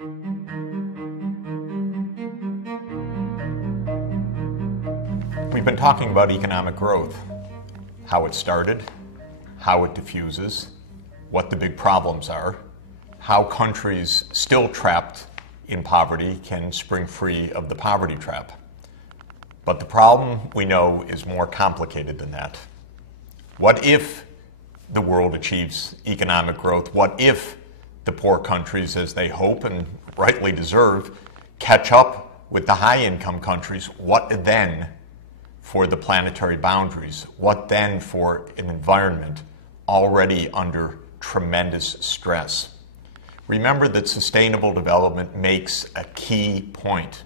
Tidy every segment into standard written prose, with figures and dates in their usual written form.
We've been talking about economic growth, how it started, how it diffuses, what the big problems are, how countries still trapped in poverty can spring free of the poverty trap. But the problem, we know, is more complicated than that. What if the world achieves economic growth? What if the poor countries, as they hope and rightly deserve, catch up with the high-income countries? What then for the planetary boundaries? What then for an environment already under tremendous stress? Remember that sustainable development makes a key point,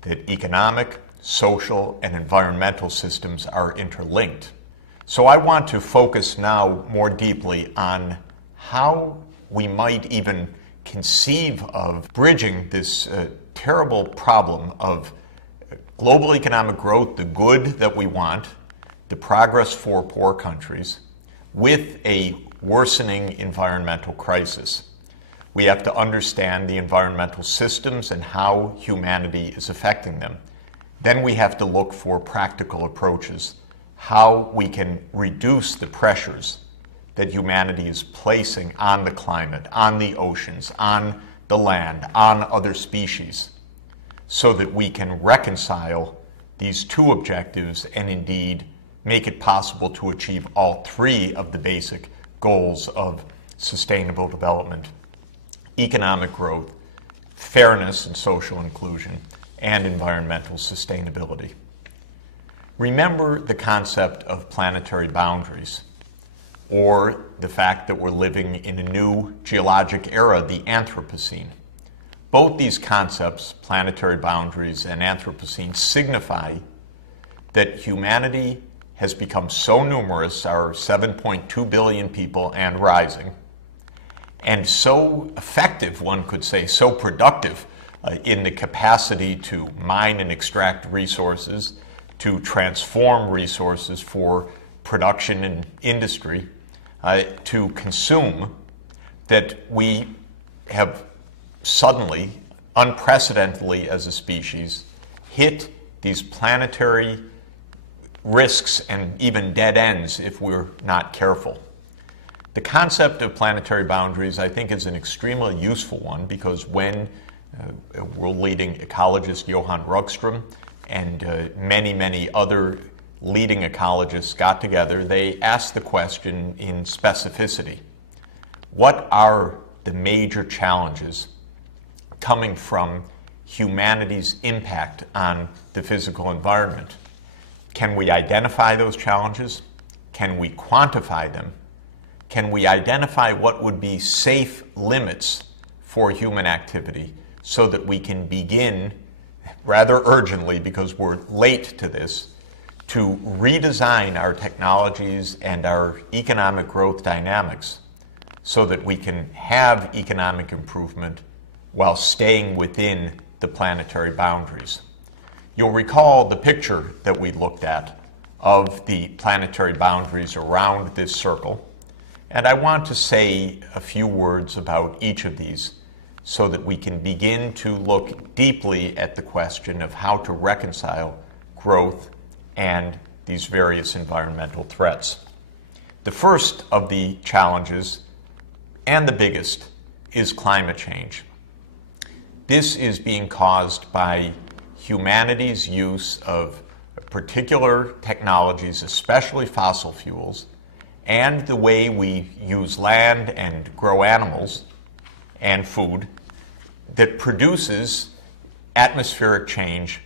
that economic, social, and environmental systems are interlinked. So I want to focus now more deeply on how we might even conceive of bridging this terrible problem of global economic growth, the good that we want, the progress for poor countries, with a worsening environmental crisis. We have to understand the environmental systems and how humanity is affecting them. Then we have to look for practical approaches, how we can reduce the pressures that humanity is placing on the climate, on the oceans, on the land, on other species, so that we can reconcile these two objectives and indeed make it possible to achieve all three of the basic goals of sustainable development: economic growth, fairness and social inclusion, and environmental sustainability. Remember the concept of planetary boundaries, or the fact that we're living in a new geologic era, the Anthropocene. Both these concepts, planetary boundaries and Anthropocene, signify that humanity has become so numerous, our 7.2 billion people and rising, and so effective, one could say, so productive in the capacity to mine and extract resources, to transform resources for production and industry, to consume, that we have suddenly, unprecedentedly as a species, hit these planetary risks and even dead ends if we're not careful. The concept of planetary boundaries, I think, is an extremely useful one, because when world-leading ecologist Johan Rockström and many other leading ecologists got together, they asked the question in specificity: what are the major challenges coming from humanity's impact on the physical environment? Can we identify those challenges? Can we quantify them? Can we identify what would be safe limits for human activity so that we can begin, rather urgently because we're late to this, to redesign our technologies and our economic growth dynamics so that we can have economic improvement while staying within the planetary boundaries? You'll recall the picture that we looked at of the planetary boundaries around this circle, and I want to say a few words about each of these so that we can begin to look deeply at the question of how to reconcile growth and these various environmental threats. The first of the challenges, and the biggest, is climate change. This is being caused by humanity's use of particular technologies, especially fossil fuels, and the way we use land and grow animals and food that produces atmospheric change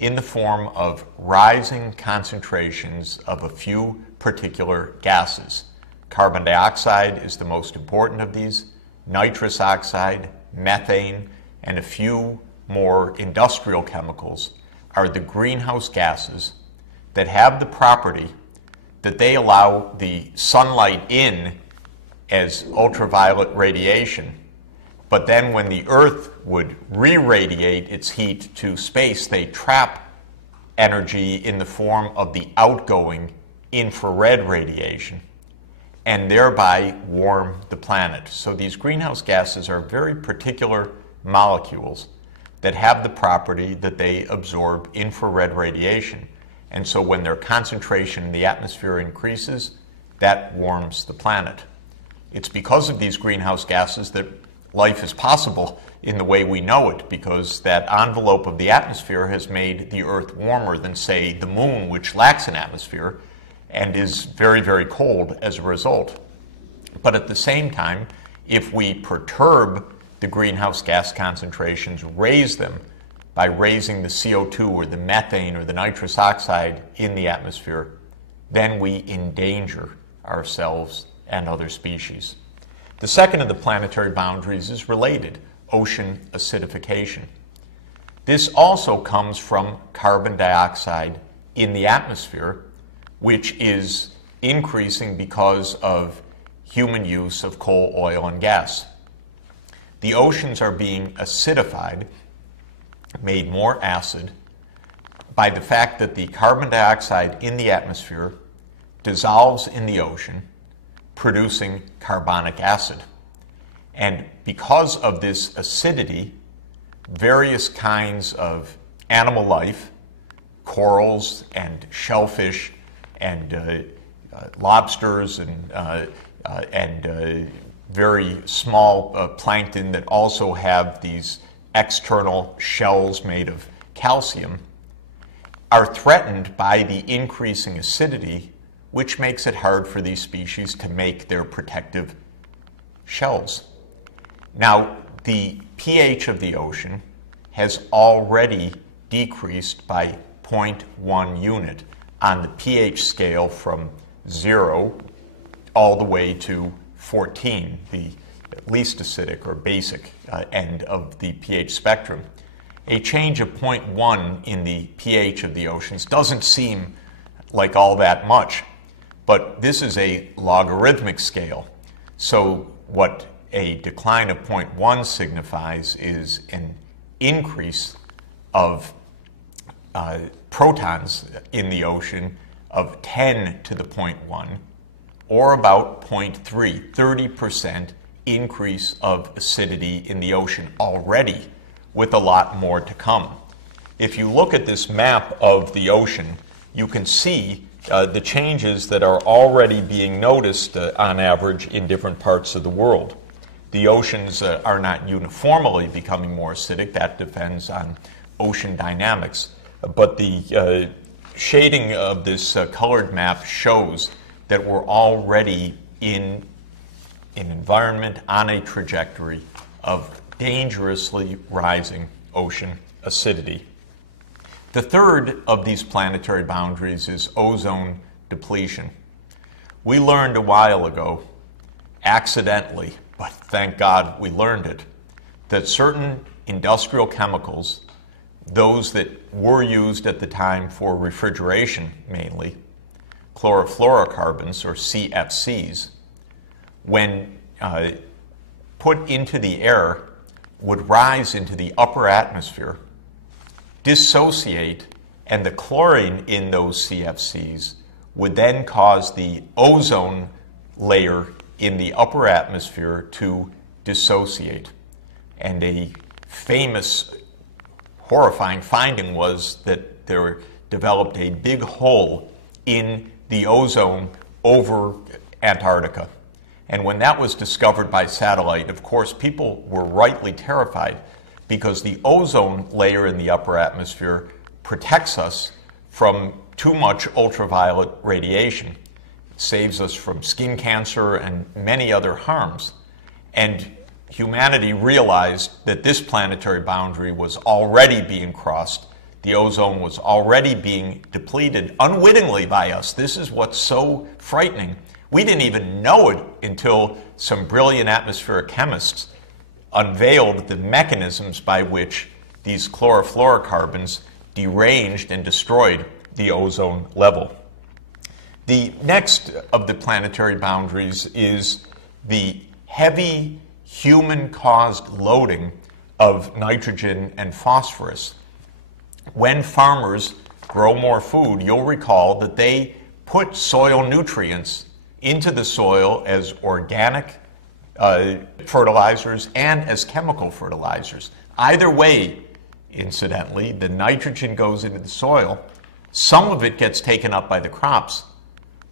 in the form of rising concentrations of a few particular gases. Carbon dioxide is the most important of these, nitrous oxide, methane, and a few more industrial chemicals are the greenhouse gases that have the property that they allow the sunlight in as ultraviolet radiation, but then when the Earth would re-radiate its heat to space, they trap energy in the form of the outgoing infrared radiation and thereby warm the planet. So these greenhouse gases are very particular molecules that have the property that they absorb infrared radiation. And so when their concentration in the atmosphere increases, that warms the planet. It's because of these greenhouse gases that life is possible in the way we know it, because that envelope of the atmosphere has made the Earth warmer than, say, the Moon, which lacks an atmosphere and is very, very cold as a result. But at the same time, if we perturb the greenhouse gas concentrations, raise them by raising the CO2 or the methane or the nitrous oxide in the atmosphere, then we endanger ourselves and other species. The second of the planetary boundaries is related: ocean acidification. This also comes from carbon dioxide in the atmosphere, which is increasing because of human use of coal, oil, and gas. The oceans are being acidified, made more acid, by the fact that the carbon dioxide in the atmosphere dissolves in the ocean, producing carbonic acid. And because of this acidity, various kinds of animal life, corals and shellfish and lobsters and very small plankton that also have these external shells made of calcium, are threatened by the increasing acidity, which makes it hard for these species to make their protective shells. Now, the pH of the ocean has already decreased by 0.1 unit on the pH scale from 0 all the way to 14, the least acidic or basic end of the pH spectrum. A change of 0.1 in the pH of the oceans doesn't seem like all that much, but this is a logarithmic scale. So what a decline of 0.1 signifies is an increase of protons in the ocean of 10 to the 0.1, or about 0.3, 30% increase of acidity in the ocean already, with a lot more to come. If you look at this map of the ocean, you can see the changes that are already being noticed on average in different parts of the world. The oceans are not uniformly becoming more acidic. That depends on ocean dynamics. But the shading of this colored map shows that we're already in an environment on a trajectory of dangerously rising ocean acidity. The third of these planetary boundaries is ozone depletion. We learned a while ago, accidentally, but thank God we learned it, that certain industrial chemicals, those that were used at the time for refrigeration mainly, chlorofluorocarbons or CFCs, when put into the air, would rise into the upper atmosphere, dissociate, and the chlorine in those CFCs would then cause the ozone layer in the upper atmosphere to dissociate. And a famous, horrifying finding was that there developed a big hole in the ozone over Antarctica. And when that was discovered by satellite, of course, people were rightly terrified, because the ozone layer in the upper atmosphere protects us from too much ultraviolet radiation. It saves us from skin cancer and many other harms. And humanity realized that this planetary boundary was already being crossed. The ozone was already being depleted unwittingly by us. This is what's so frightening. We didn't even know it until some brilliant atmospheric chemists unveiled the mechanisms by which these chlorofluorocarbons deranged and destroyed the ozone level. The next of the planetary boundaries is the heavy human-caused loading of nitrogen and phosphorus. When farmers grow more food, you'll recall that they put soil nutrients into the soil as organic fertilizers and as chemical fertilizers. Either way, incidentally, the nitrogen goes into the soil. Some of it gets taken up by the crops,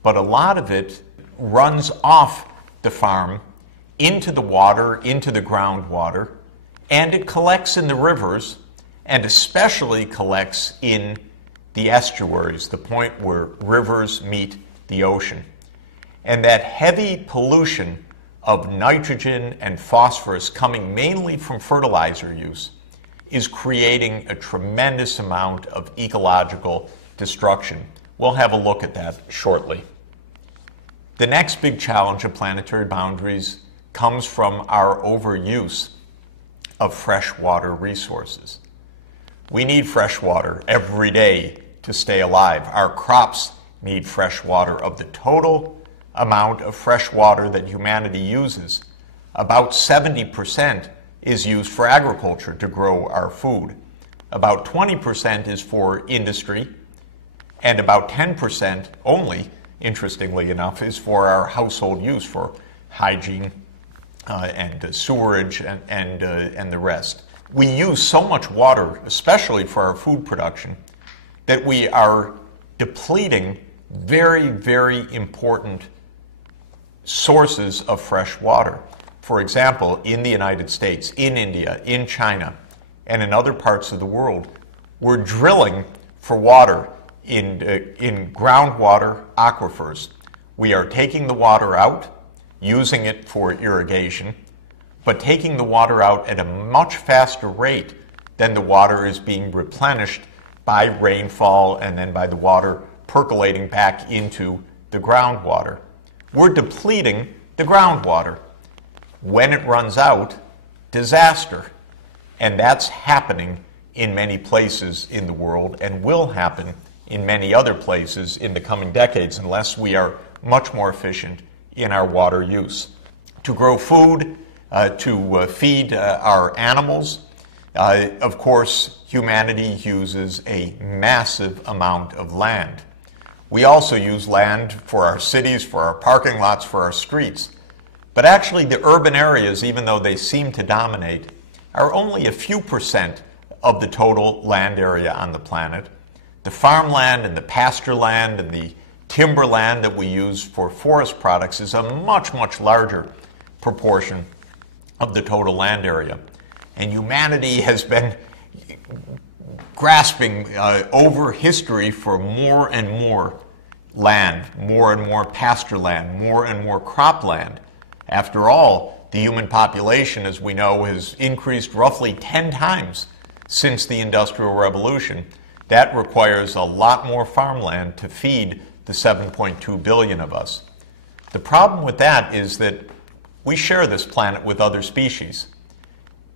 but a lot of it runs off the farm into the water, into the groundwater, and it collects in the rivers, and especially collects in the estuaries, the point where rivers meet the ocean. And that heavy pollution of nitrogen and phosphorus coming mainly from fertilizer use is creating a tremendous amount of ecological destruction. We'll have a look at that shortly. The next big challenge of planetary boundaries comes from our overuse of freshwater resources. We need fresh water every day to stay alive. Our crops need fresh water. Of the total amount of fresh water that humanity uses, about 70% is used for agriculture to grow our food. About 20% is for industry, and about 10% only, interestingly enough, is for our household use, for hygiene and sewerage and the rest. We use so much water, especially for our food production, that we are depleting very, very important sources of fresh water. For example, in the United States, in India, in China, and in other parts of the world, we're drilling for water in groundwater aquifers. We are taking the water out, using it for irrigation, but taking the water out at a much faster rate than the water is being replenished by rainfall and then by the water percolating back into the groundwater. We're depleting the groundwater. When it runs out, disaster. And that's happening in many places in the world and will happen in many other places in the coming decades unless we are much more efficient in our water use. To grow food, to feed our animals, of course, humanity uses a massive amount of land. We also use land for our cities, for our parking lots, for our streets. But actually, the urban areas, even though they seem to dominate, are only a few percent of the total land area on the planet. The farmland and the pasture land and the timberland that we use for forest products is a much, much larger proportion of the total land area. And humanity has been grasping over history for more and more land, more and more pasture land, more and more cropland. After all, the human population, as we know, has increased roughly 10 times since the Industrial Revolution. That requires a lot more farmland to feed the 7.2 billion of us. The problem with that is that we share this planet with other species.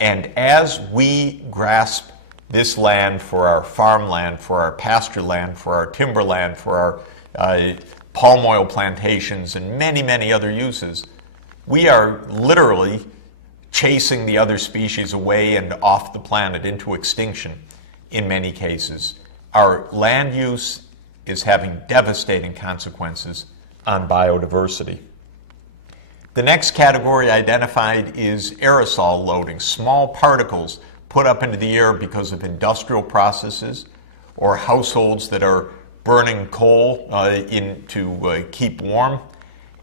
And as we grasp this land for our farmland, for our pasture land, for our timberland, for our palm oil plantations, and many, many other uses, we are literally chasing the other species away and off the planet into extinction in many cases. Our land use is having devastating consequences on biodiversity. The next category identified is aerosol loading, small particles put up into the air because of industrial processes or households that are burning coal to keep warm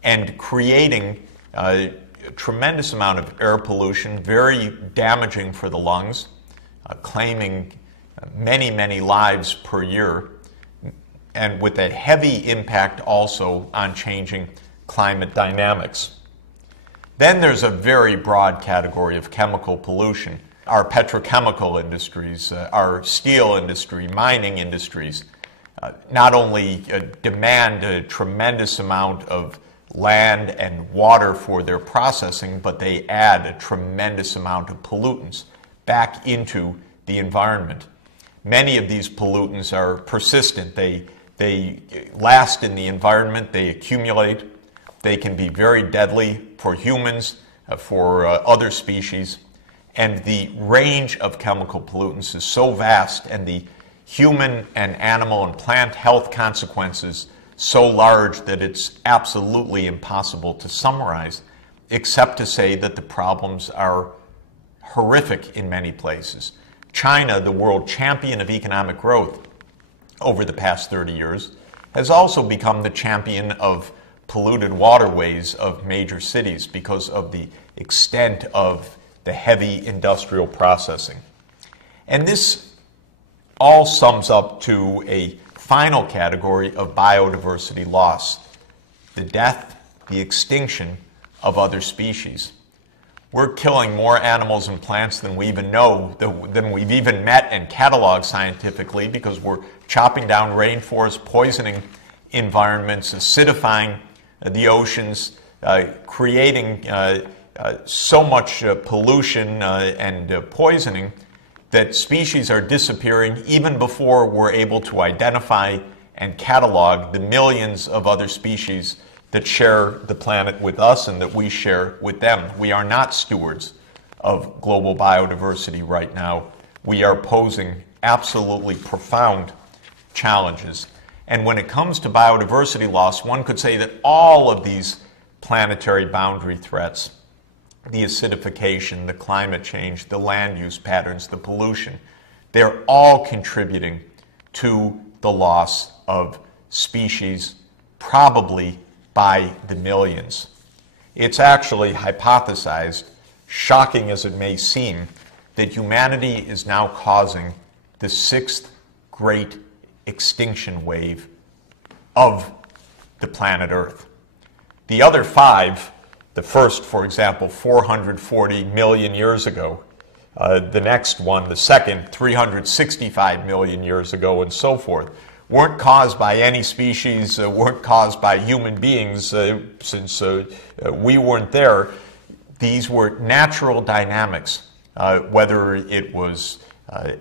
and creating a tremendous amount of air pollution, very damaging for the lungs, claiming many, many lives per year, and with a heavy impact also on changing climate dynamics. Then there's a very broad category of chemical pollution. Our petrochemical industries, our steel industry, mining industries, not only demand a tremendous amount of land and water for their processing, but they add a tremendous amount of pollutants back into the environment. Many of these pollutants are persistent. They last in the environment, they accumulate. They can be very deadly for humans, for other species. And the range of chemical pollutants is so vast, and the human and animal and plant health consequences so large that it's absolutely impossible to summarize except to say that the problems are horrific in many places. China, the world champion of economic growth over the past 30 years, has also become the champion of polluted waterways of major cities because of the extent of the heavy industrial processing. And this all sums up to a final category of biodiversity loss: the death, the extinction of other species. We're killing more animals and plants than we even know, than we've even met and cataloged scientifically, because we're chopping down rainforests, poisoning environments, acidifying the oceans, creating so much pollution and poisoning that species are disappearing even before we're able to identify and catalog the millions of other species that share the planet with us and that we share with them. We are not stewards of global biodiversity right now. We are posing absolutely profound challenges. And when it comes to biodiversity loss, one could say that all of these planetary boundary threats, the acidification, the climate change, the land use patterns, the pollution, they're all contributing to the loss of species, probably by the millions. It's actually hypothesized, shocking as it may seem, that humanity is now causing the sixth great extinction wave of the planet Earth. The other five, the first, for example, 440 million years ago, the next one, the second, 365 million years ago, and so forth, weren't caused by any species, weren't caused by human beings, since we weren't there. These were natural dynamics, whether it was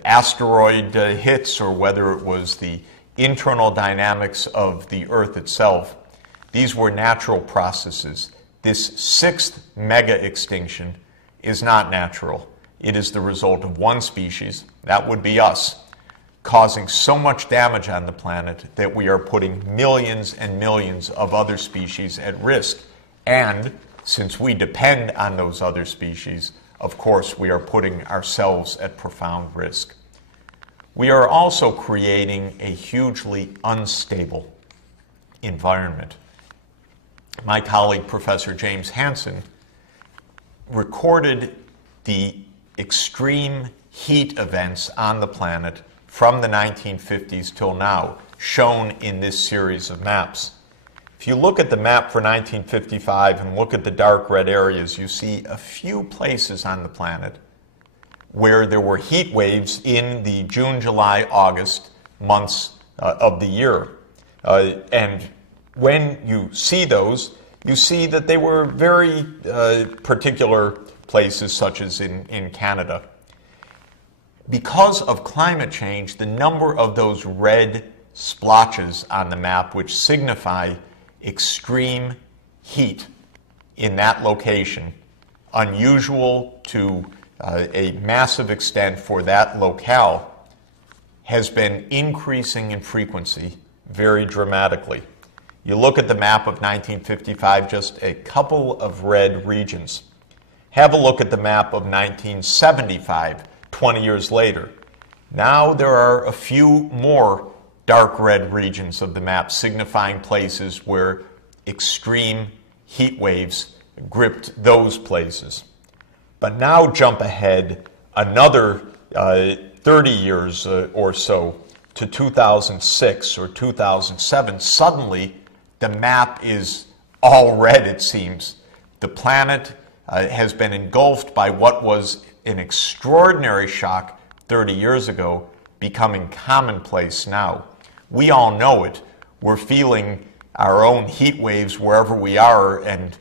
asteroid hits or whether it was the internal dynamics of the Earth itself. These were natural processes. This sixth mega extinction is not natural. It is the result of one species, that would be us, causing so much damage on the planet that we are putting millions and millions of other species at risk. And since we depend on those other species, of course, we are putting ourselves at profound risk. We are also creating a hugely unstable environment. My colleague, Professor James Hansen, recorded the extreme heat events on the planet from the 1950s till now, shown in this series of maps. If you look at the map for 1955 and look at the dark red areas, you see a few places on the planet where there were heat waves in the June, July, August months of the year. And when you see those, you see that they were very particular places, such as in Canada. Because of climate change, the number of those red splotches on the map, which signify extreme heat in that location, unusual to a massive extent for that locale, has been increasing in frequency very dramatically. You look at the map of 1955, just a couple of red regions. Have a look at the map of 1975, 20 years later. Now there are a few more dark red regions of the map, signifying places where extreme heat waves gripped those places. But now jump ahead another 30 years or so to 2006 or 2007. Suddenly, the map is all red, it seems. The planet has been engulfed by what was an extraordinary shock 30 years ago, becoming commonplace now. We all know it. We're feeling our own heat waves wherever we are, and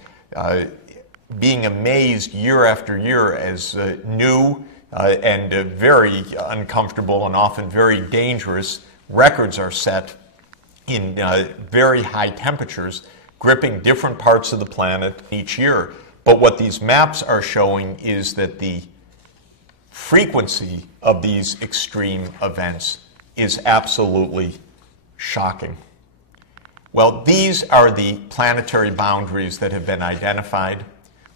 being amazed year after year as new and very uncomfortable and often very dangerous records are set in very high temperatures, gripping different parts of the planet each year. But what these maps are showing is that the frequency of these extreme events is absolutely shocking. Well, these are the planetary boundaries that have been identified.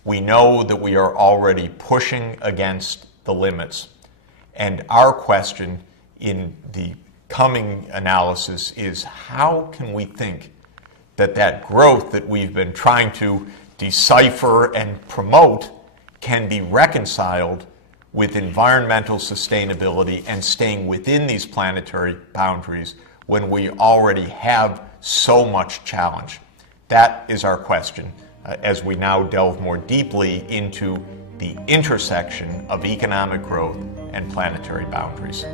We know that we are already pushing against the limits. And our question in the coming analysis is, how can we think that that growth that we've been trying to decipher and promote can be reconciled with environmental sustainability and staying within these planetary boundaries when we already have so much challenge? That is our question as we now delve more deeply into the intersection of economic growth and planetary boundaries.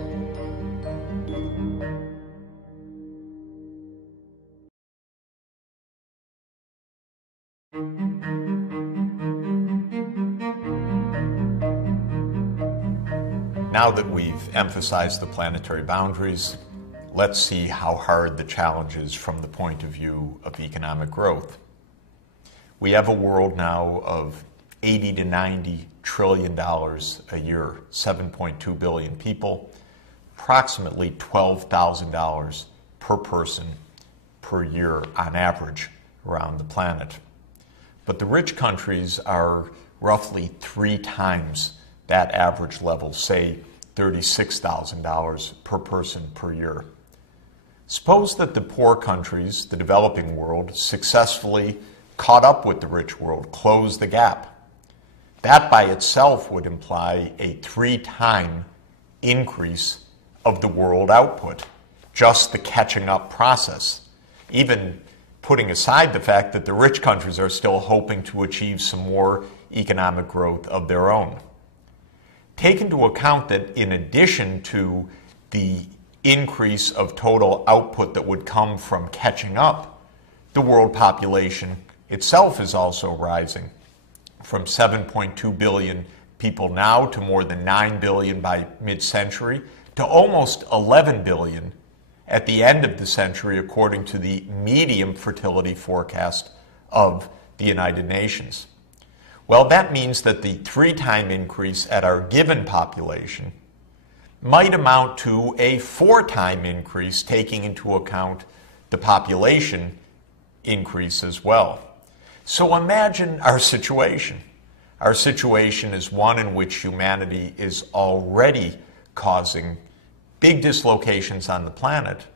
Now that we've emphasized the planetary boundaries, let's see how hard the challenge is from the point of view of economic growth. We have a world now of $80 to $90 trillion a year, 7.2 billion people, approximately $12,000 per person per year on average around the planet. But the rich countries are roughly 3 times that average level, say $36,000 per person per year. Suppose that the poor countries, the developing world, successfully caught up with the rich world, closed the gap. That by itself would imply a 3-time increase of the world output, just the catching up process, even putting aside the fact that the rich countries are still hoping to achieve some more economic growth of their own. Take into account that in addition to the increase of total output that would come from catching up, the world population itself is also rising from 7.2 billion people now to more than 9 billion by mid-century to almost 11 billion at the end of the century, according to the medium fertility forecast of the United Nations. Well, that means that the 3-time increase at our given population might amount to a 4-time increase, taking into account the population increase as well. So imagine our situation. Our situation is one in which humanity is already causing big dislocations on the planet.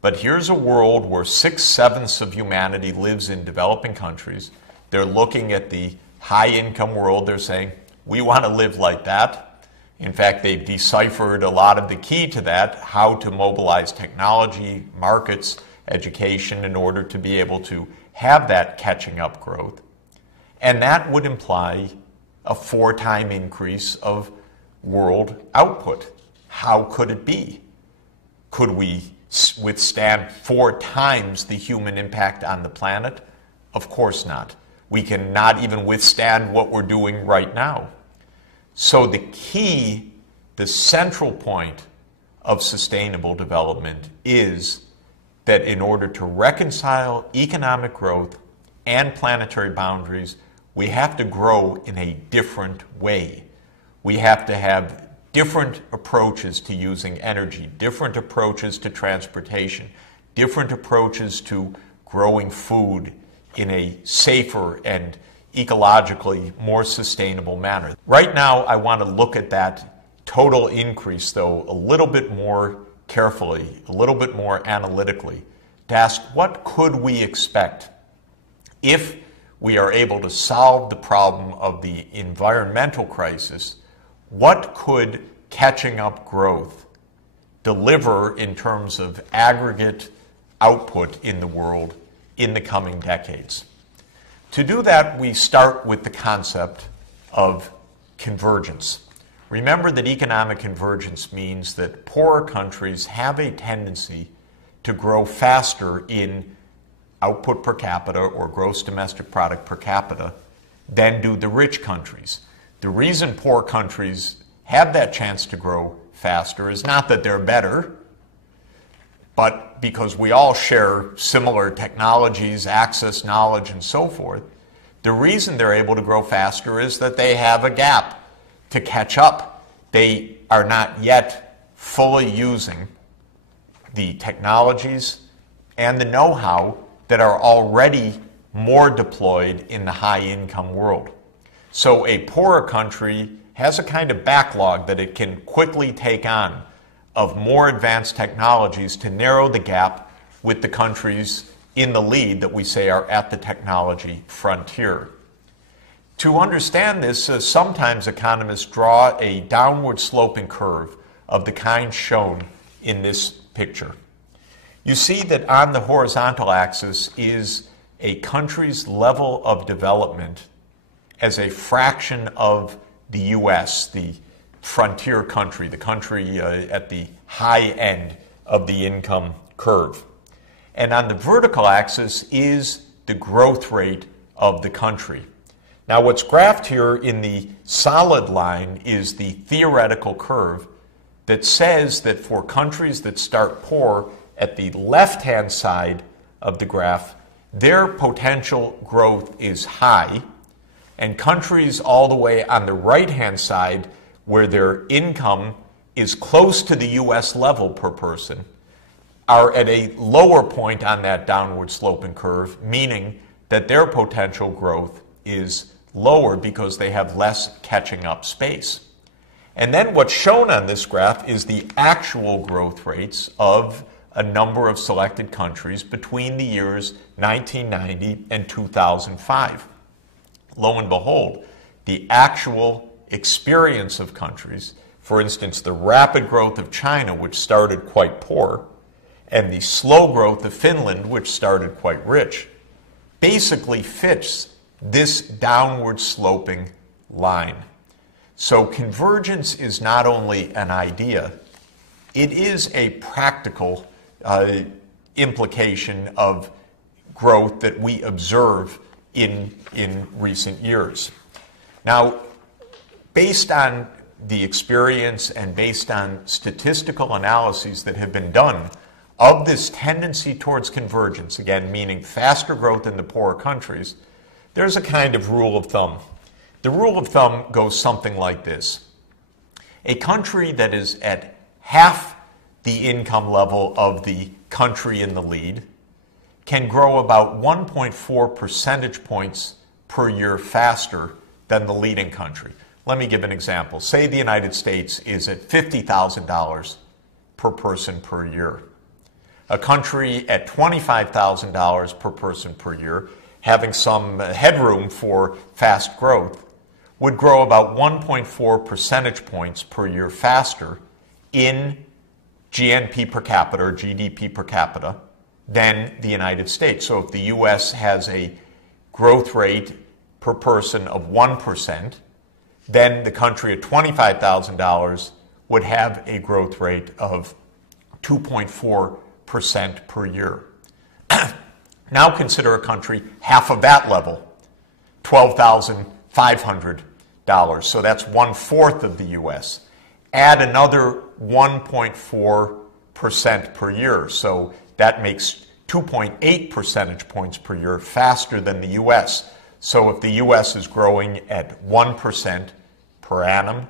But here's a world where 6/7 of humanity lives in developing countries. They're looking at the high-income world. They're saying, we want to live like that. In fact, they've deciphered a lot of the key to that, how to mobilize technology, markets, education in order to be able to have that catching up growth. And that would imply a 4-time increase of world output. How could it be? Could we withstand 4 times the human impact on the planet? Of course not. We cannot even withstand what we're doing right now. So the key, the central point of sustainable development is that in order to reconcile economic growth and planetary boundaries, we have to grow in a different way. We have to have different approaches to using energy, different approaches to transportation, different approaches to growing food in a safer and ecologically more sustainable manner. Right now, I want to look at that total increase, though, a little bit more carefully, a little bit more analytically, to ask what could we expect if we are able to solve the problem of the environmental crisis. What could catching up growth deliver in terms of aggregate output in the world in the coming decades? To do that, we start with the concept of convergence. Remember that economic convergence means that poorer countries have a tendency to grow faster in output per capita or gross domestic product per capita than do the rich countries. The reason poor countries have that chance to grow faster is not that they're better, but because we all share similar technologies, access, knowledge, and so forth. The reason they're able to grow faster is that they have a gap to catch up. They are not yet fully using the technologies and the know-how that are already more deployed in the high-income world. So a poorer country has a kind of backlog that it can quickly take on of more advanced technologies to narrow the gap with the countries in the lead that we say are at the technology frontier. To understand this, sometimes economists draw a downward sloping curve of the kind shown in this picture. You see that on the horizontal axis is a country's level of development as a fraction of the U.S., the frontier country, the country at the high end of the income curve. And on the vertical axis is the growth rate of the country. Now, what's graphed here in the solid line is the theoretical curve that says that for countries that start poor at the left-hand side of the graph, their potential growth is high, and countries all the way on the right-hand side where their income is close to the U.S. level per person are at a lower point on that downward sloping curve, meaning that their potential growth is lower because they have less catching up space. And then what's shown on this graph is the actual growth rates of a number of selected countries between the years 1990 and 2005. Lo and behold, the actual experience of countries, for instance, the rapid growth of China, which started quite poor, and the slow growth of Finland, which started quite rich, basically fits this downward sloping line. So convergence is not only an idea, it is a practical implication of growth that we observe in recent years. Now, based on the experience and based on statistical analyses that have been done of this tendency towards convergence, again, meaning faster growth in the poorer countries, there's a kind of rule of thumb. The rule of thumb goes something like this. A country that is at half the income level of the country in the lead can grow about 1.4 percentage points per year faster than the leading country. Let me give an example. Say the United States is at $50,000 per person per year. A country at $25,000 per person per year, having some headroom for fast growth, would grow about 1.4 percentage points per year faster in GNP per capita or GDP per capita than the United States. So if the U.S. has a growth rate per person of 1%, then the country at $25,000 would have a growth rate of 2.4% per year. Now consider a country half of that level, $12,500. So that's 1/4 of the U.S. Add another 1.4% per year. So that makes 2.8 percentage points per year faster than the U.S. So if the U.S. is growing at 1% per annum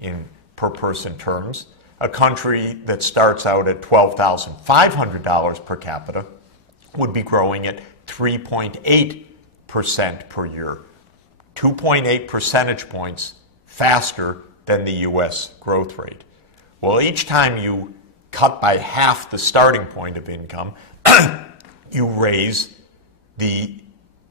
in per person terms, a country that starts out at $12,500 per capita would be growing at 3.8% per year, 2.8 percentage points faster than the U.S. growth rate. Well, each time you cut by half the starting point of income, you raise the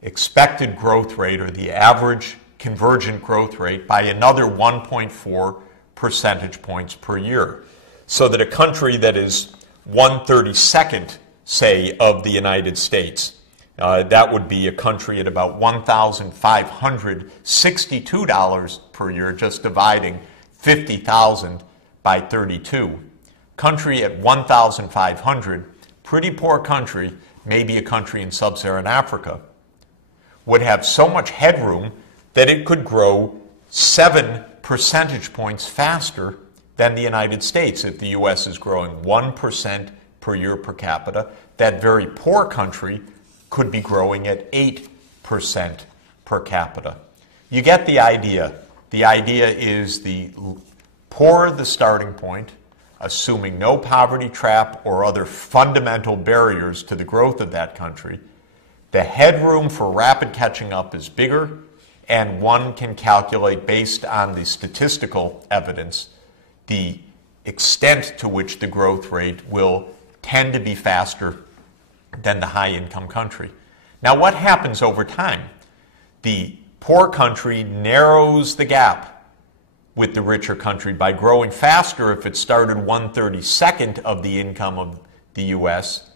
expected growth rate or the average convergent growth rate by another 1.4 percentage points per year. So that a country that is 1/32nd, say, of the United States, that would be a country at about $1,562 per year, just dividing 50,000 by 32. Country at 1,500, pretty poor country, maybe a country in sub-Saharan Africa, would have so much headroom that it could grow 7 percentage points faster than the United States. If the U.S. is growing 1% per year per capita, that very poor country could be growing at 8% per capita. You get the idea. The idea is the poorer the starting point, assuming no poverty trap or other fundamental barriers to the growth of that country, The headroom for rapid catching up is bigger, and one can calculate, based on the statistical evidence, the extent to which the growth rate will tend to be faster than the high-income country. Now, what happens over time? The poor country narrows the gap with the richer country by growing faster. If it started 1/32 of the income of the U.S.,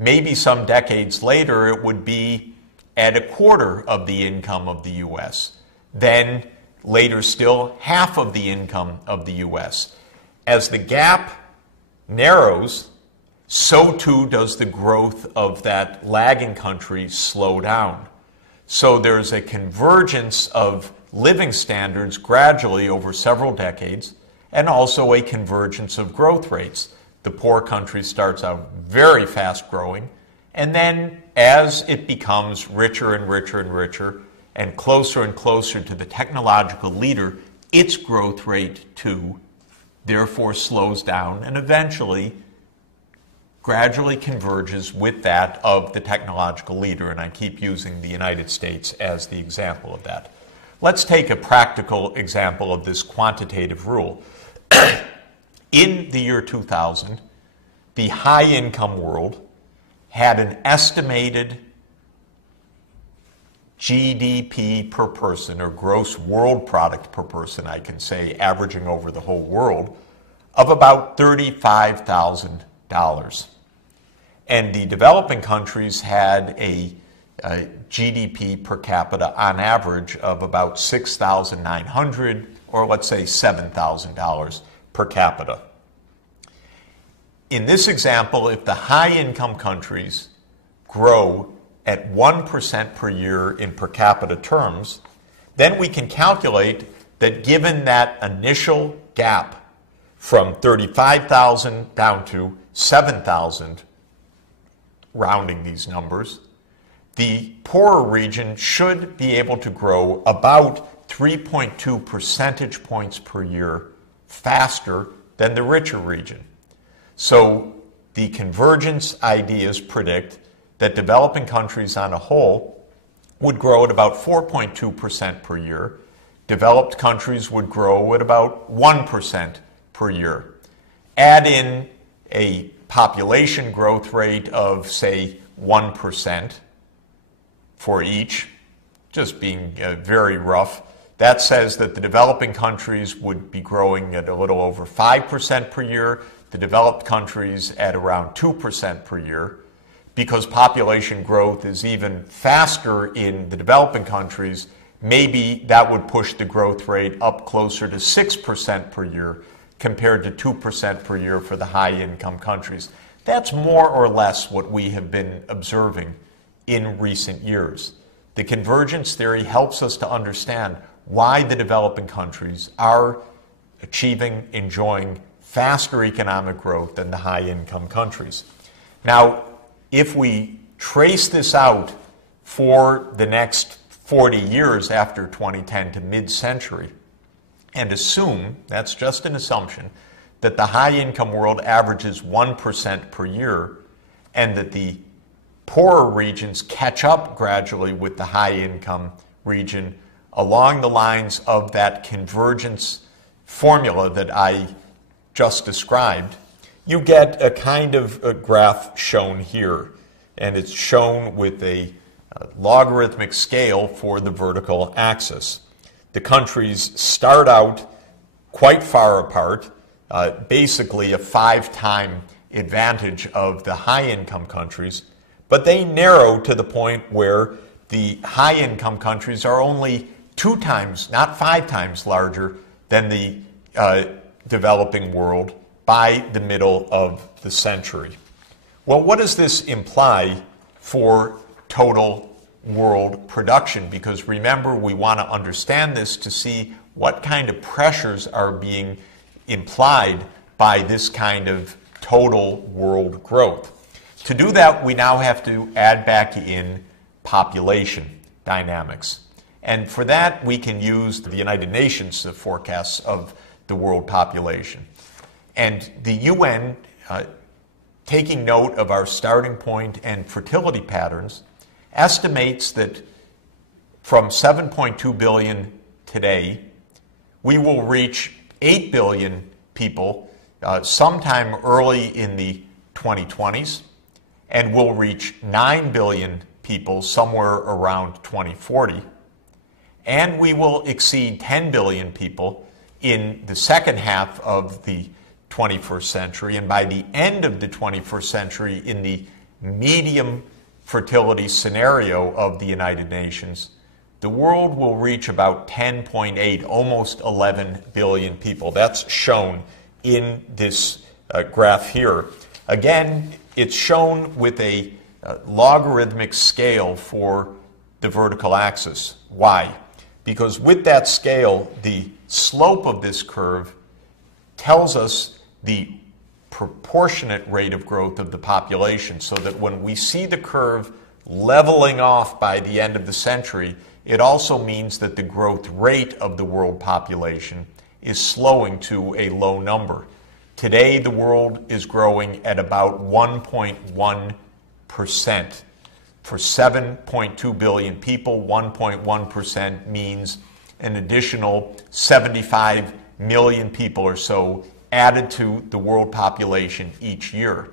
maybe some decades later it would be at a quarter of the income of the U.S. Then later still half of the income of the U.S. As the gap narrows, so too does the growth of that lagging country slow down. So there's a convergence of living standards gradually over several decades, and also a convergence of growth rates. The poor country starts out very fast growing, and then as it becomes richer and richer and richer and closer to the technological leader, its growth rate too therefore slows down and eventually gradually converges with that of the technological leader. And I keep using the United States as the example of that. Let's take a practical example of this quantitative rule. In the year 2000, the high-income world had an estimated GDP per person, or gross world product per person, I can say, averaging over the whole world, of about $35,000. And the developing countries had a GDP per capita on average of about $6,900, or let's say $7,000 per capita. In this example, if the high-income countries grow at 1% per year in per capita terms, then we can calculate that given that initial gap from 35,000 down to 7,000, rounding these numbers, the poorer region should be able to grow about 3.2 percentage points per year faster than the richer region. So the convergence ideas predict that developing countries on a whole would grow at about 4.2% per year. Developed countries would grow at about 1% per year. Add in a population growth rate of, say, 1% for each, just being very rough. That says that the developing countries would be growing at a little over 5% per year, the developed countries at around 2% per year. Because population growth is even faster in the developing countries, maybe that would push the growth rate up closer to 6% per year compared to 2% per year for the high-income countries. That's more or less what we have been observing in recent years. The convergence theory helps us to understand why the developing countries are achieving, enjoying faster economic growth than the high-income countries. Now, if we trace this out for the next 40 years after 2010 to mid-century, and assume, that's just an assumption, that the high-income world averages 1% per year, and that the poorer regions catch up gradually with the high-income region along the lines of that convergence formula that I just described, you get a kind of a graph shown here, and it's shown with a logarithmic scale for the vertical axis. The countries start out quite far apart, basically a 5-time advantage of the high-income countries, but they narrow to the point where the high-income countries are only 2 times, not 5 times larger than the developing world by the middle of the century. Well, what does this imply for total world production? Because remember, we want to understand this to see what kind of pressures are being implied by this kind of total world growth. To do that, we now have to add back in population dynamics. And for that, we can use the United Nations forecasts of the world population. And the UN, taking note of our starting point and fertility patterns, estimates that from 7.2 billion today, we will reach 8 billion people sometime early in the 2020s, and we'll reach 9 billion people somewhere around 2040. And we will exceed 10 billion people in the second half of the 21st century. And by the end of the 21st century, in the medium fertility scenario of the United Nations, the world will reach about 10.8, almost 11 billion people. That's shown in this graph here. Again, it's shown with a logarithmic scale for the vertical axis. Why? Because with that scale, the slope of this curve tells us the proportionate rate of growth of the population, so that when we see the curve leveling off by the end of the century, it also means that the growth rate of the world population is slowing to a low number. Today, the world is growing at about 1.1%. For 7.2 billion people, 1.1% means an additional 75 million people or so added to the world population each year.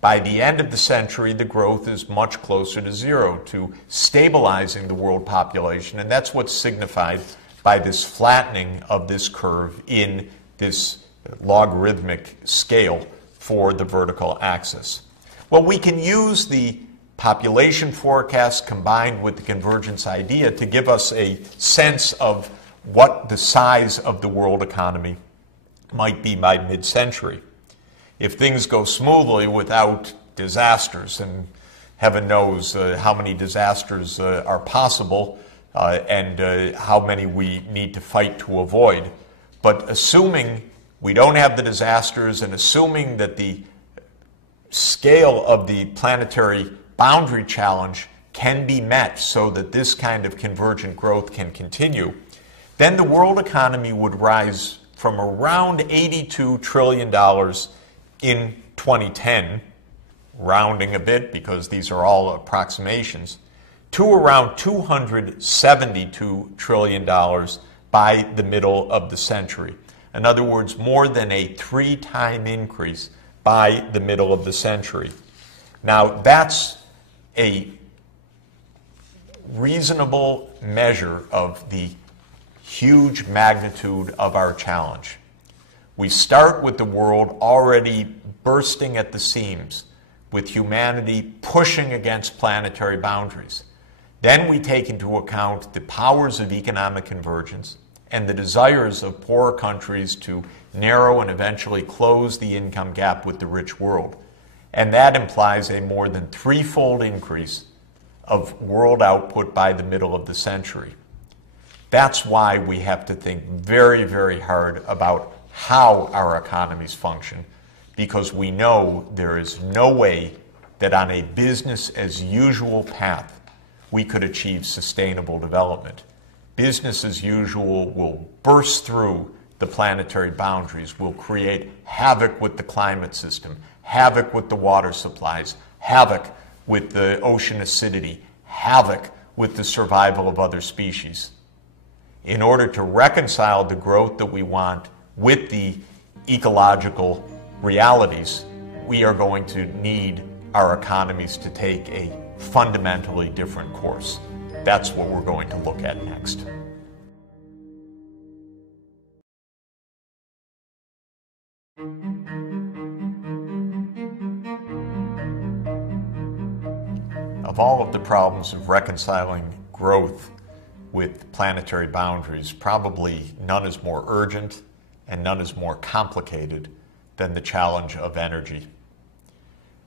By the end of the century, the growth is much closer to zero, to stabilizing the world population, and that's what's signified by this flattening of this curve in this logarithmic scale for the vertical axis. Well, we can use the population forecast combined with the convergence idea to give us a sense of what the size of the world economy might be by mid-century. If things go smoothly without disasters, and heaven knows how many disasters are possible and how many we need to fight to avoid, but assuming we don't have the disasters and assuming that the scale of the planetary boundary challenge can be met so that this kind of convergent growth can continue, then the world economy would rise from around $82 trillion in 2010, rounding a bit because these are all approximations, to around $272 trillion by the middle of the century. In other words, more than a 3-time increase by the middle of the century. Now, that's a reasonable measure of the huge magnitude of our challenge. We start with the world already bursting at the seams, with humanity pushing against planetary boundaries. Then we take into account the powers of economic convergence and the desires of poorer countries to narrow and eventually close the income gap with the rich world. And that implies a more than 3-fold increase of world output by the middle of the century. That's why we have to think very, very hard about how our economies function, because we know there is no way that on a business as usual path we could achieve sustainable development. Business as usual will burst through the planetary boundaries, will create havoc with the climate system, havoc with the water supplies, havoc with the ocean acidity, havoc with the survival of other species. In order to reconcile the growth that we want with the ecological realities, we are going to need our economies to take a fundamentally different course. That's what we're going to look at next. Of all of the problems of reconciling growth with planetary boundaries, probably none is more urgent and none is more complicated than the challenge of energy.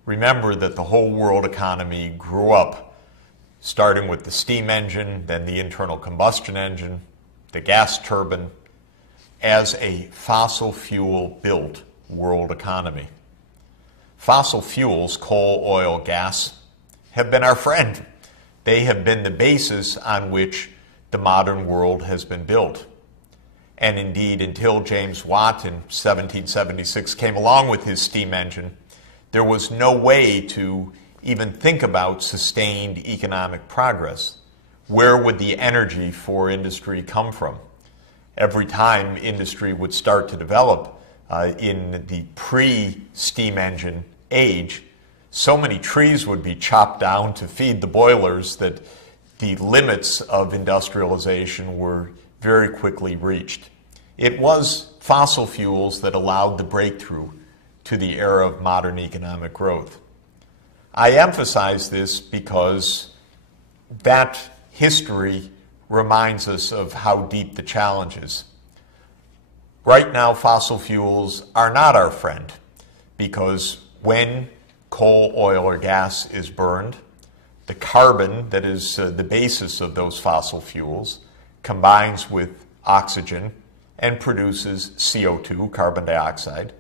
Remember that the whole world economy grew up starting with the steam engine, then the internal combustion engine, the gas turbine, as a fossil fuel built world economy. Fossil fuels, coal, oil, gas, have been our friend. They have been the basis on which the modern world has been built. And indeed, until James Watt in 1776 came along with his steam engine, there was no way to even think about sustained economic progress, where would the energy for industry come from? Every time industry would start to develop in the pre-steam engine age, so many trees would be chopped down to feed the boilers that the limits of industrialization were very quickly reached. It was fossil fuels that allowed the breakthrough to the era of modern economic growth. I emphasize this because that history reminds us of how deep the challenge is. Right now, fossil fuels are not our friend because when coal, oil, or gas is burned, the carbon that is the basis of those fossil fuels combines with oxygen and produces CO2, carbon dioxide,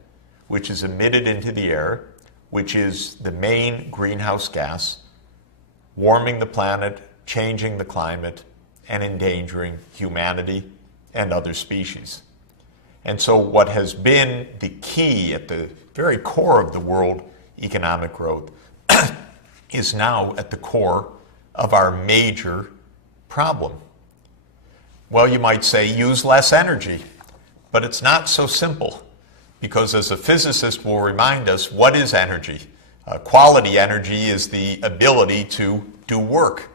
which is emitted into the air, which is the main greenhouse gas, warming the planet, changing the climate, and endangering humanity and other species. And so what has been the key at the very core of the world economic growth is now at the core of our major problem. Well, you might say use less energy, but it's not so simple because as a physicist will remind us, what is energy? Quality energy is the ability to do work.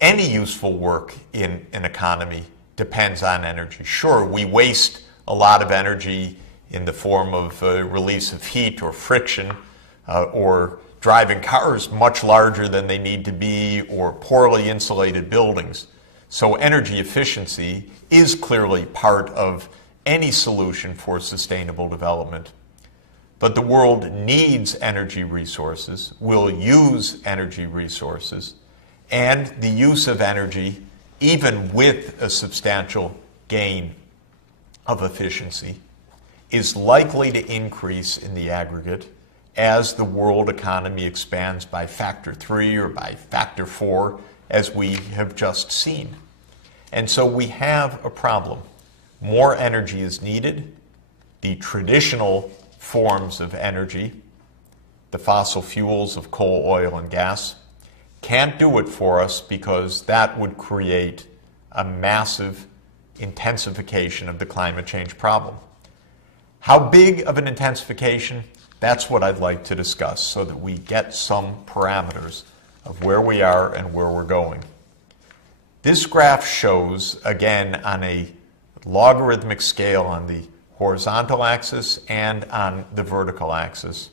Any useful work in an economy depends on energy. Sure, we waste a lot of energy in the form of release of heat or friction or driving cars much larger than they need to be or poorly insulated buildings. So energy efficiency is clearly part of any solution for sustainable development. But the world needs energy resources, will use energy resources, and the use of energy, even with a substantial gain of efficiency, is likely to increase in the aggregate as the world economy expands by factor 3 or by factor 4, as we have just seen. And so we have a problem. More energy is needed. The traditional forms of energy, the fossil fuels of coal, oil, and gas, can't do it for us because that would create a massive intensification of the climate change problem. How big of an intensification? That's what I'd like to discuss so that we get some parameters of where we are and where we're going. This graph shows, again, on a logarithmic scale on the horizontal axis and on the vertical axis,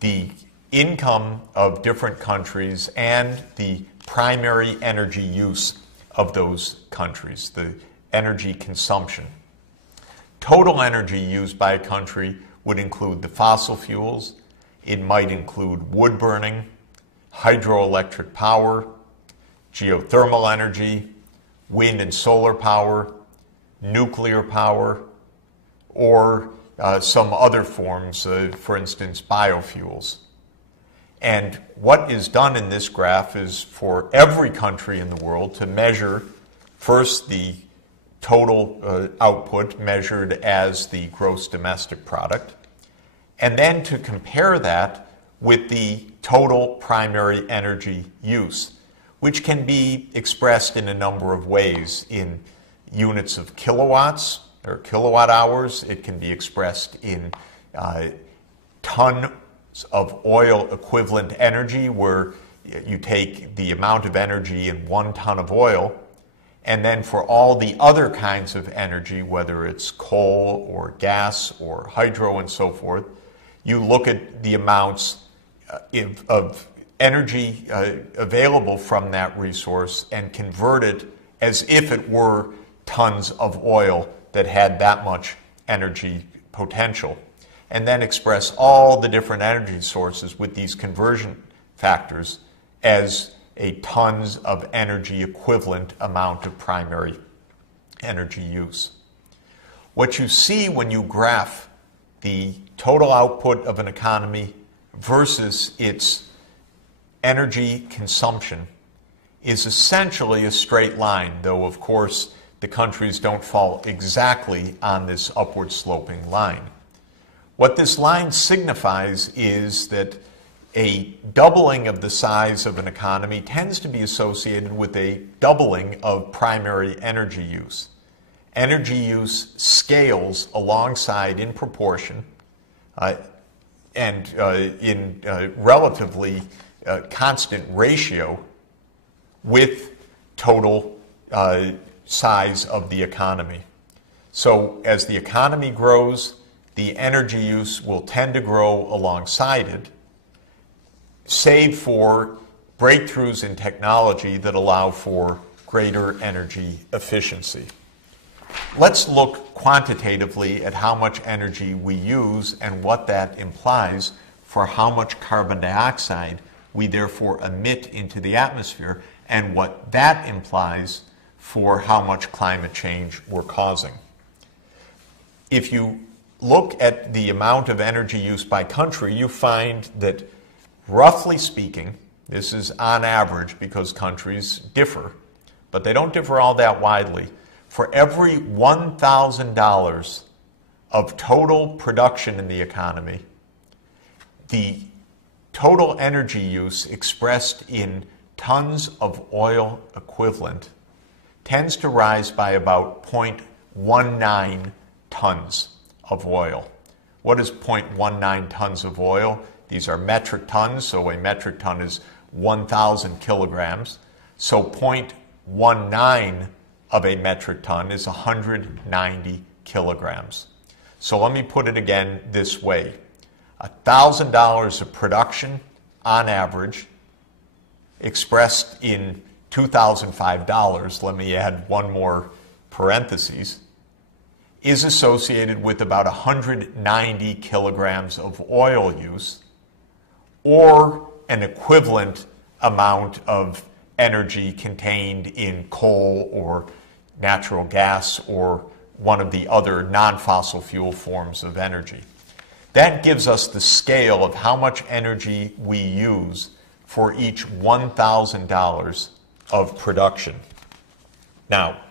the income of different countries and the primary energy use of those countries, the energy consumption. Total energy used by a country would include the fossil fuels. It might include wood burning, hydroelectric power, geothermal energy, wind and solar power, nuclear power, or some other forms, for instance, biofuels. And what is done in this graph is for every country in the world to measure first the total output measured as the gross domestic product, and then to compare that with the total primary energy use, which can be expressed in a number of ways in units of kilowatts or kilowatt hours. It can be expressed in tons of oil equivalent energy, where you take the amount of energy in 1 ton of oil, and then for all the other kinds of energy, whether it's coal or gas or hydro and so forth, you look at the amounts of energy available from that resource and convert it as if it were tons of oil that had that much energy potential, and then express all the different energy sources with these conversion factors as a tons of energy equivalent amount of primary energy use. What you see when you graph the total output of an economy versus its energy consumption is essentially a straight line, though of course the countries don't fall exactly on this upward sloping line. What this line signifies is that a doubling of the size of an economy tends to be associated with a doubling of primary energy use. Energy use scales alongside in proportion and in relatively constant ratio with total size of the economy. So as the economy grows, the energy use will tend to grow alongside it, save for breakthroughs in technology that allow for greater energy efficiency. Let's look quantitatively at how much energy we use and what that implies for how much carbon dioxide we therefore emit into the atmosphere and what that implies for how much climate change we're causing. If you look at the amount of energy use by country, you find that, roughly speaking, this is on average because countries differ, but they don't differ all that widely. For every $1,000 of total production in the economy, the total energy use expressed in tons of oil equivalent tends to rise by about 0.19 tons of oil. What is 0.19 tons of oil? These are metric tons, so a metric ton is 1,000 kilograms. So 0.19 of a metric ton is 190 kilograms. So let me put it again this way. $1,000 of production on average, expressed in $2,005, let me add one more parenthesis, is associated with about 190 kilograms of oil use, or an equivalent amount of energy contained in coal or natural gas or one of the other non-fossil fuel forms of energy. That gives us the scale of how much energy we use for each $1,000 of production. Now,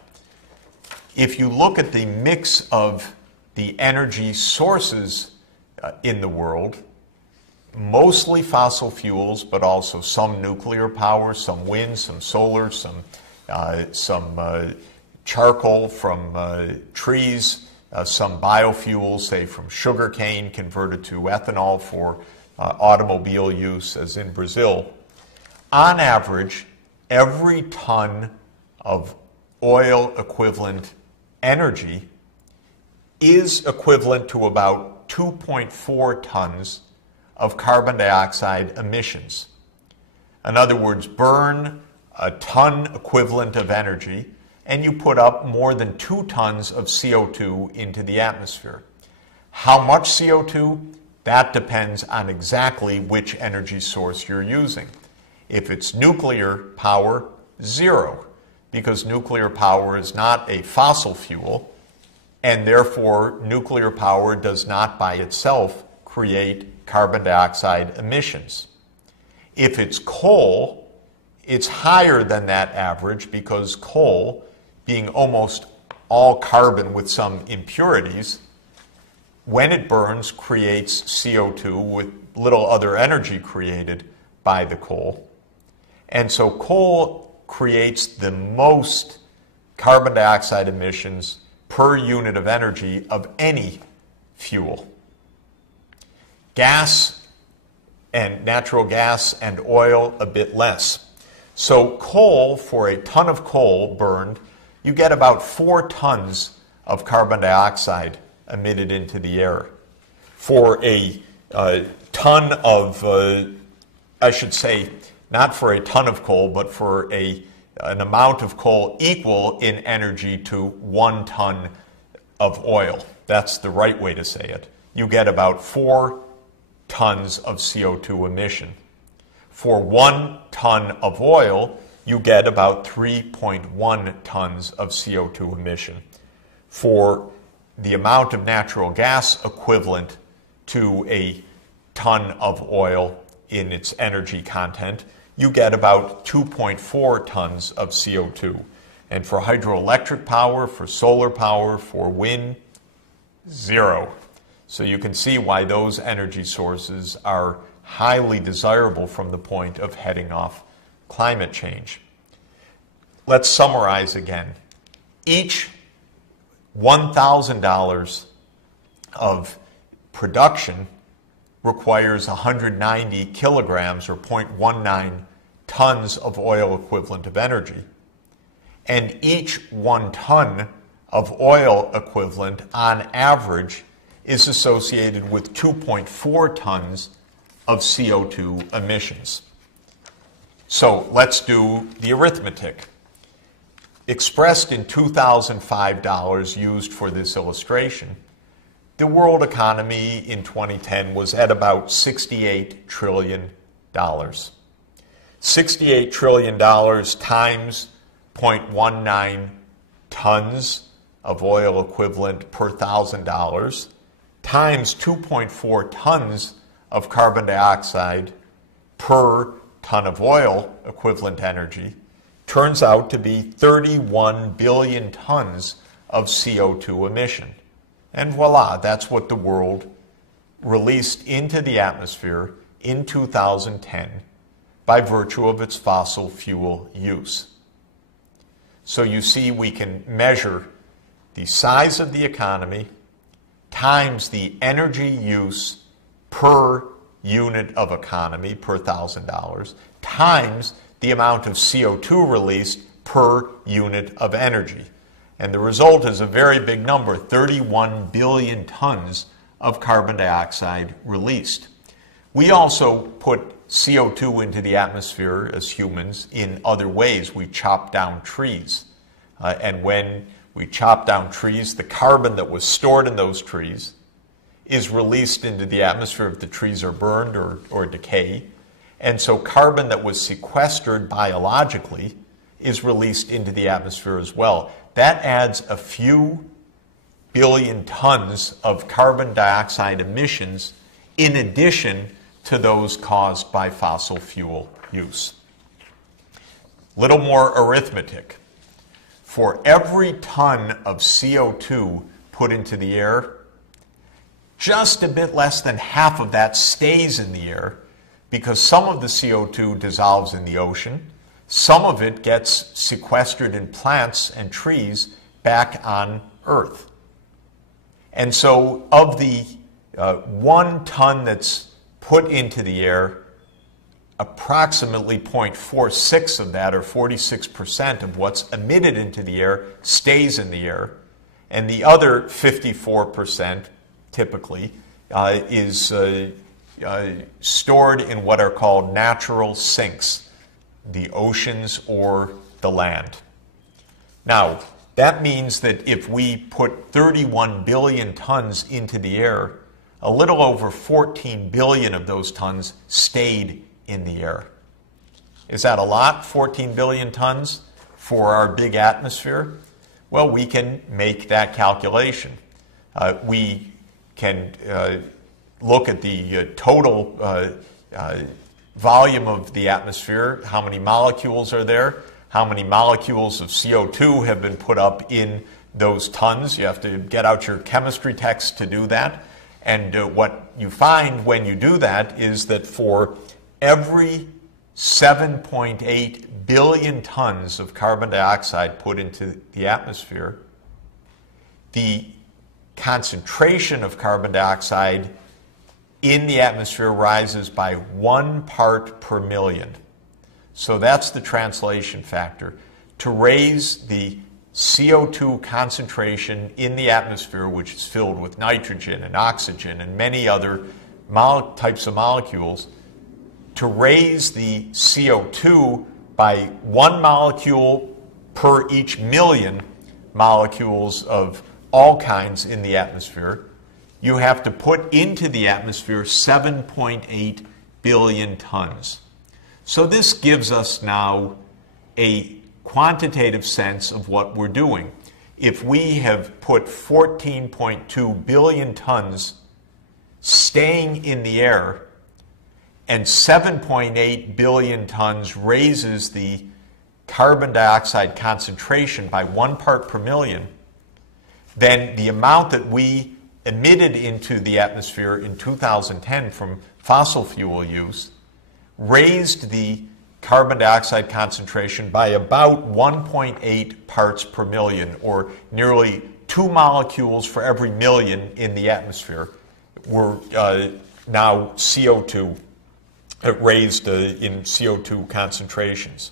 if you look at the mix of the energy sources in the world, mostly fossil fuels, but also some nuclear power, some wind, some solar, some charcoal from trees, some biofuels, say from sugarcane converted to ethanol for automobile use, as in Brazil. On average, every ton of oil equivalent energy is equivalent to about 2.4 tons of carbon dioxide emissions. In other words, burn a ton equivalent of energy and you put up more than 2 tons of CO2 into the atmosphere. How much CO2? That depends on exactly which energy source you're using. If it's nuclear power, 0, because nuclear power is not a fossil fuel, and therefore nuclear power does not by itself create carbon dioxide emissions. If it's coal, it's higher than that average because coal, being almost all carbon with some impurities, when it burns, creates CO2 with little other energy created by the coal. And so coal creates the most carbon dioxide emissions per unit of energy of any fuel. Gas and natural gas and oil a bit less. So coal, for a ton of coal burned, you get about 4 tons of carbon dioxide emitted into the air. For a ton of, I should say, not for a ton of coal, but for an amount of coal equal in energy to 1 ton of oil. That's the right way to say it. You get about 4 tons of CO2 emission. For 1 ton of oil, you get about 3.1 tons of CO2 emission. For the amount of natural gas equivalent to a ton of oil in its energy content, you get about 2.4 tons of CO2. And for hydroelectric power, for solar power, for wind, 0. So you can see why those energy sources are highly desirable from the point of heading off climate change. Let's summarize again. Each $1,000 of production requires 190 kilograms or 0.19 tons of oil equivalent of energy. And each 1 ton of oil equivalent on average is associated with 2.4 tons of CO2 emissions. So let's do the arithmetic. Expressed in 2005 dollars used for this illustration, the world economy in 2010 was at about $68 trillion. $68 trillion times 0.19 tons of oil equivalent per $1,000 times 2.4 tons of carbon dioxide per ton of oil equivalent energy turns out to be 31 billion tons of CO2 emission. And voila, that's what the world released into the atmosphere in 2010 by virtue of its fossil fuel use. So you see, we can measure the size of the economy times the energy use per unit of economy per $1,000 times the amount of CO2 released per unit of energy. And the result is a very big number, 31 billion tons of carbon dioxide released. We also put CO2 into the atmosphere as humans in other ways. We chop down trees. And when we chop down trees, the carbon that was stored in those trees is released into the atmosphere if the trees are burned or decay. And so carbon that was sequestered biologically is released into the atmosphere as well. That adds a few billion tons of carbon dioxide emissions in addition to those caused by fossil fuel use. Little more arithmetic. For every ton of CO2 put into the air, just a bit less than half of that stays in the air because some of the CO2 dissolves in the ocean, some of it gets sequestered in plants and trees back on Earth. And so of the 1 ton that's put into the air, approximately 0.46 of that, or 46% of what's emitted into the air, stays in the air. And the other 54%, typically, is stored in what are called natural sinks, the oceans or the land. Now, that means that if we put 31 billion tons into the air, a little over 14 billion of those tons stayed in the air. Is that a lot, 14 billion tons, for our big atmosphere? Well, we can make that calculation. We can look at the total volume of the atmosphere, how many molecules are there, how many molecules of CO2 have been put up in those tons. You have to get out your chemistry text to do that. And what you find when you do that is that for every 7.8 billion tons of carbon dioxide put into the atmosphere, the concentration of carbon dioxide in the atmosphere rises by 1 part per million. So that's the translation factor. To raise the CO2 concentration in the atmosphere, which is filled with nitrogen and oxygen and many other types of molecules, to raise the CO2 by 1 molecule per each million molecules of all kinds in the atmosphere, you have to put into the atmosphere 7.8 billion tons. So this gives us now a quantitative sense of what we're doing. If we have put 14.2 billion tons staying in the air, and 7.8 billion tons raises the carbon dioxide concentration by 1 part per million, then the amount that we emitted into the atmosphere in 2010 from fossil fuel use raised the carbon dioxide concentration by about 1.8 parts per million, or nearly 2 molecules for every million in the atmosphere were now CO2, raised in CO2 concentrations.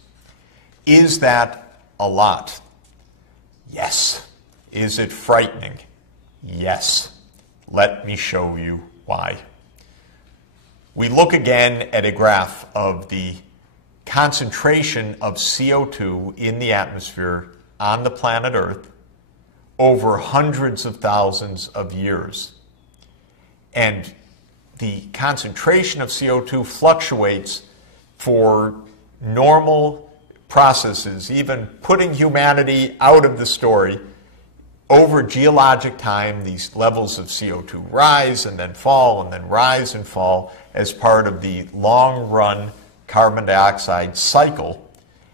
Is that a lot? Yes. Is it frightening? Yes. Let me show you why. We look again at a graph of the concentration of CO2 in the atmosphere on the planet Earth over hundreds of thousands of years. And the concentration of CO2 fluctuates for normal processes, even putting humanity out of the story. Over geologic time, these levels of CO2 rise and then fall and then rise and fall as part of the long-run carbon dioxide cycle.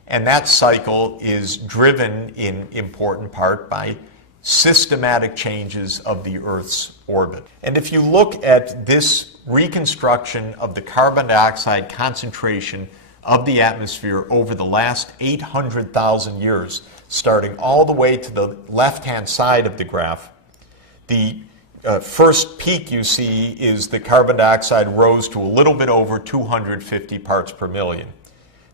And that cycle is driven in important part by systematic changes of the Earth's orbit. And if you look at this reconstruction of the carbon dioxide concentration of the atmosphere over the last 800,000 years, starting all the way to the left-hand side of the graph, the first peak you see is the carbon dioxide rose to a little bit over 250 parts per million.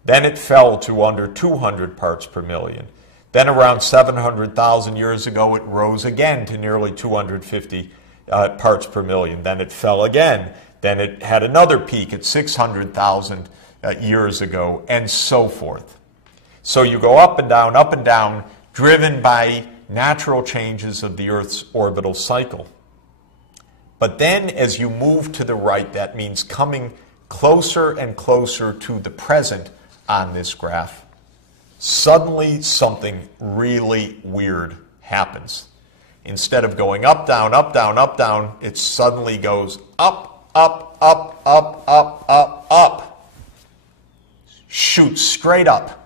Then it fell to under 200 parts per million. Then around 700,000 years ago, it rose again to nearly 250 parts per million. Then it fell again. Then it had another peak at 600,000 years ago, and so forth. So you go up and down, driven by natural changes of the Earth's orbital cycle. But then as you move to the right, that means coming closer and closer to the present on this graph, suddenly something really weird happens. Instead of going up, down, up, down, up, down, it suddenly goes up, up, up, up, up, up, up. Shoots straight up.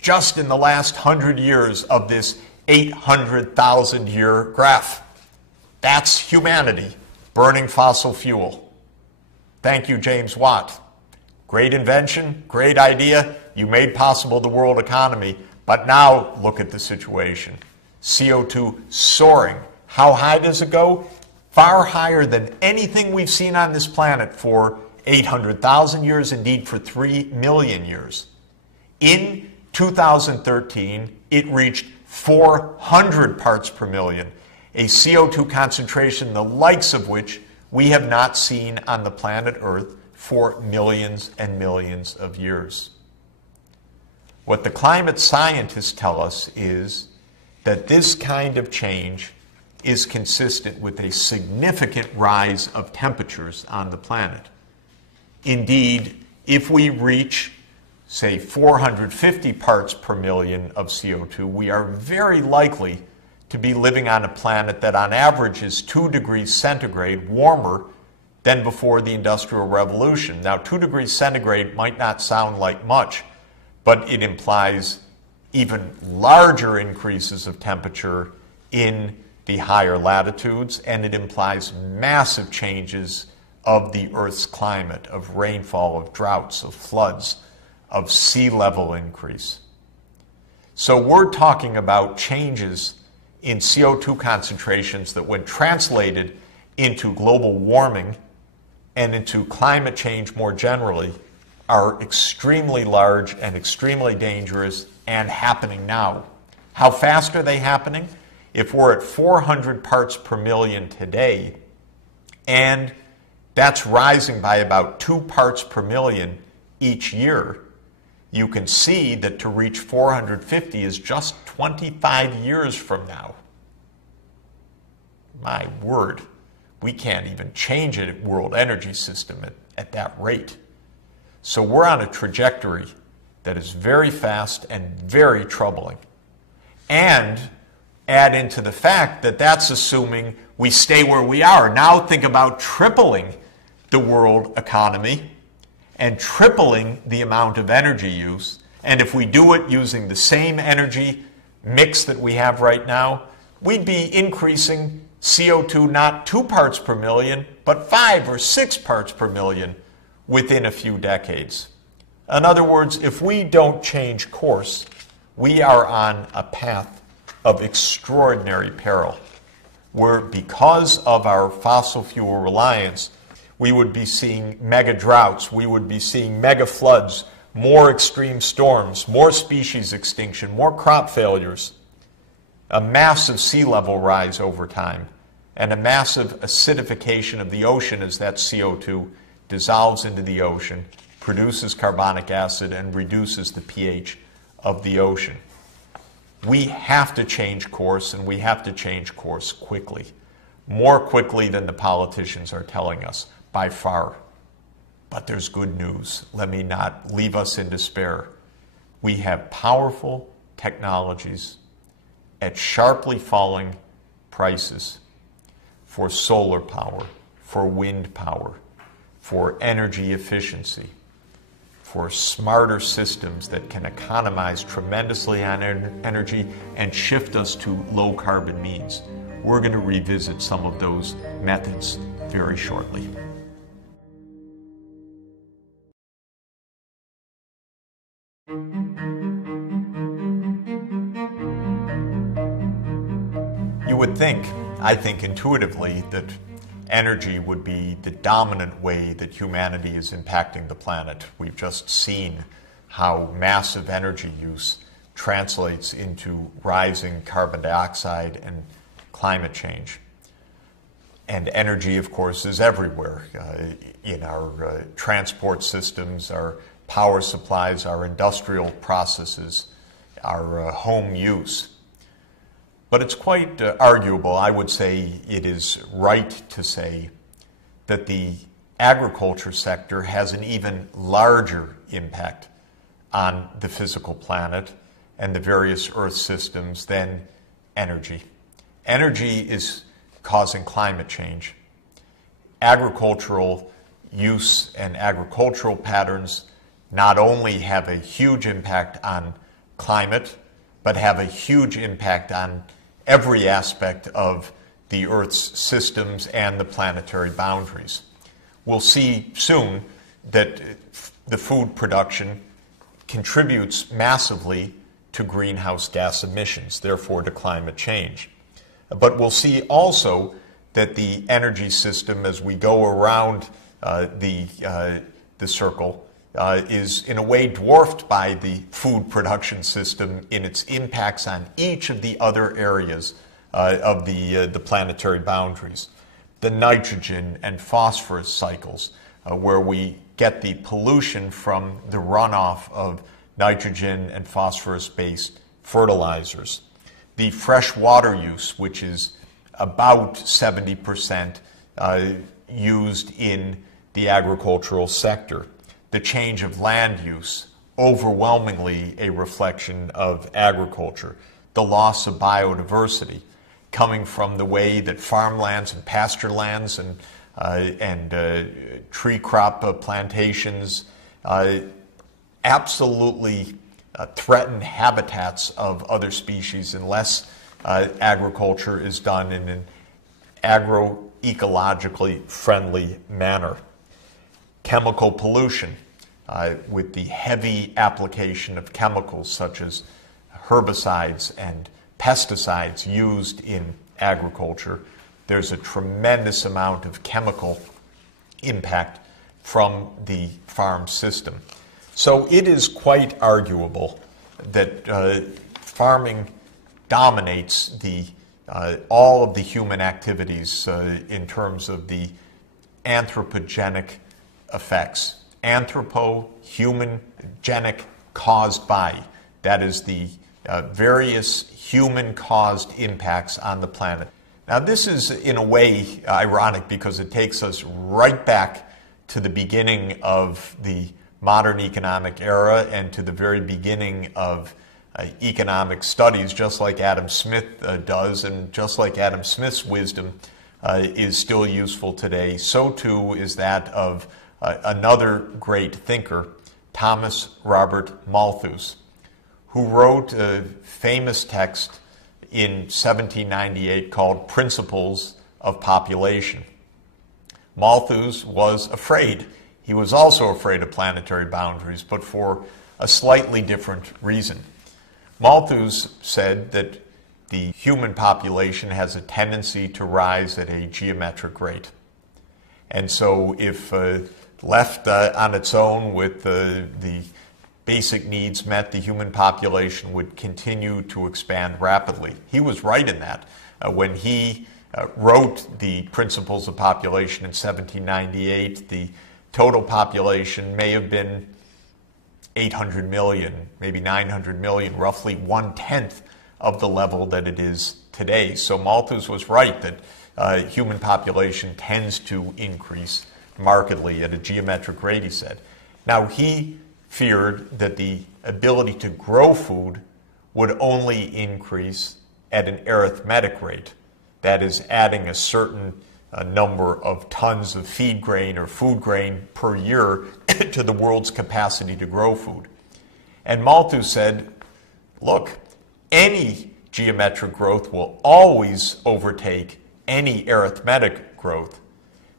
Just in the last 100 years of this 800,000-year graph. That's humanity burning fossil fuel. Thank you, James Watt. Great invention, great idea. You made possible the world economy. But now look at the situation. CO2 soaring. How high does it go? Far higher than anything we've seen on this planet for 800,000 years, indeed for 3 million years. In 2013, it reached 400 parts per million, a CO2 concentration the likes of which we have not seen on the planet Earth for millions and millions of years. What the climate scientists tell us is that this kind of change is consistent with a significant rise of temperatures on the planet. Indeed, if we reach, say, 450 parts per million of CO2, we are very likely to be living on a planet that on average is 2 degrees centigrade warmer than before the Industrial Revolution. Now, 2 degrees centigrade might not sound like much, but it implies even larger increases of temperature in the higher latitudes, and it implies massive changes of the Earth's climate, of rainfall, of droughts, of floods, of sea level increase. So we're talking about changes in CO2 concentrations that, when translated into global warming and into climate change more generally, are extremely large and extremely dangerous and happening now. How fast are they happening? If we're at 400 parts per million today, and that's rising by about 2 parts per million each year, you can see that to reach 450 is just 25 years from now. My word, we can't even change a world energy system at that rate. So we're on a trajectory that is very fast and very troubling. And add into the fact that that's assuming we stay where we are. Now think about tripling the world economy and tripling the amount of energy use. And if we do it using the same energy mix that we have right now, we'd be increasing CO2 not 2 parts per million, but 5 or 6 parts per million within a few decades. In other words, if we don't change course, we are on a path of extraordinary peril, where because of our fossil fuel reliance, we would be seeing mega droughts, we would be seeing mega floods, more extreme storms, more species extinction, more crop failures, a massive sea level rise over time, and a massive acidification of the ocean as that CO2 dissolves into the ocean, produces carbonic acid, and reduces the pH of the ocean. We have to change course, and we have to change course quickly. More quickly than the politicians are telling us, by far. But there's good news. Let me not leave us in despair. We have powerful technologies at sharply falling prices for solar power, for wind power, for energy efficiency, for smarter systems that can economize tremendously on energy and shift us to low carbon means. We're going to revisit some of those methods very shortly. You would think, I think intuitively, that energy would be the dominant way that humanity is impacting the planet. We've just seen how massive energy use translates into rising carbon dioxide and climate change. And energy, of course, is everywhere in our transport systems, our power supplies, our industrial processes, our home use. But it's quite arguable, I would say it is right to say, that the agriculture sector has an even larger impact on the physical planet and the various Earth systems than energy. Energy is causing climate change. Agricultural use and agricultural patterns not only have a huge impact on climate, but have a huge impact on every aspect of the Earth's systems and the planetary boundaries. We'll see soon that the food production contributes massively to greenhouse gas emissions, therefore to climate change. But we'll see also that the energy system, as we go around the circle, is in a way dwarfed by the food production system in its impacts on each of the other areas of the planetary boundaries. The nitrogen and phosphorus cycles, where we get the pollution from the runoff of nitrogen and phosphorus-based fertilizers. The fresh water use, which is about 70% used in the agricultural sector. The change of land use, overwhelmingly a reflection of agriculture. The loss of biodiversity, coming from the way that farmlands and pasture lands and tree crop plantations absolutely threaten habitats of other species unless agriculture is done in an agroecologically friendly manner. Chemical pollution, with the heavy application of chemicals such as herbicides and pesticides used in agriculture. There's a tremendous amount of chemical impact from the farm system. So it is quite arguable that farming dominates all of the human activities in terms of the anthropogenic effects. Anthropo, human, genic, caused by. That is the various human-caused impacts on the planet. Now this is in a way ironic because it takes us right back to the beginning of the modern economic era and to the very beginning of economic studies, just like Adam Smith does, and just like Adam Smith's wisdom is still useful today, so too is that of another great thinker, Thomas Robert Malthus, who wrote a famous text in 1798 called Principles of Population. Malthus was afraid. He was also afraid of planetary boundaries, but for a slightly different reason. Malthus said that the human population has a tendency to rise at a geometric rate. And so if left on its own with the basic needs met, the human population would continue to expand rapidly. He was right in that. When he wrote the Principles of Population in 1798, the total population may have been 800 million, maybe 900 million, roughly 1/10 of the level that it is today. So Malthus was right that human population tends to increase markedly at a geometric rate, he said. Now, he feared that the ability to grow food would only increase at an arithmetic rate, that is, adding a certain number of tons of feed grain or food grain per year to the world's capacity to grow food. And Malthus said, look, any geometric growth will always overtake any arithmetic growth.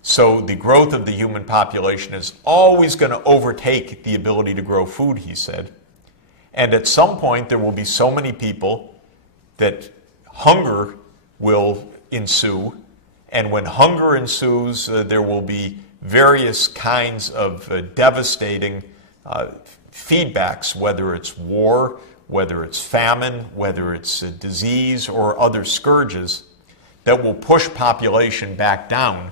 So the growth of the human population is always going to overtake the ability to grow food, he said. And at some point there will be so many people that hunger will ensue. And when hunger ensues, there will be various kinds of devastating feedbacks, whether it's war, whether it's famine, whether it's disease or other scourges, that will push population back down,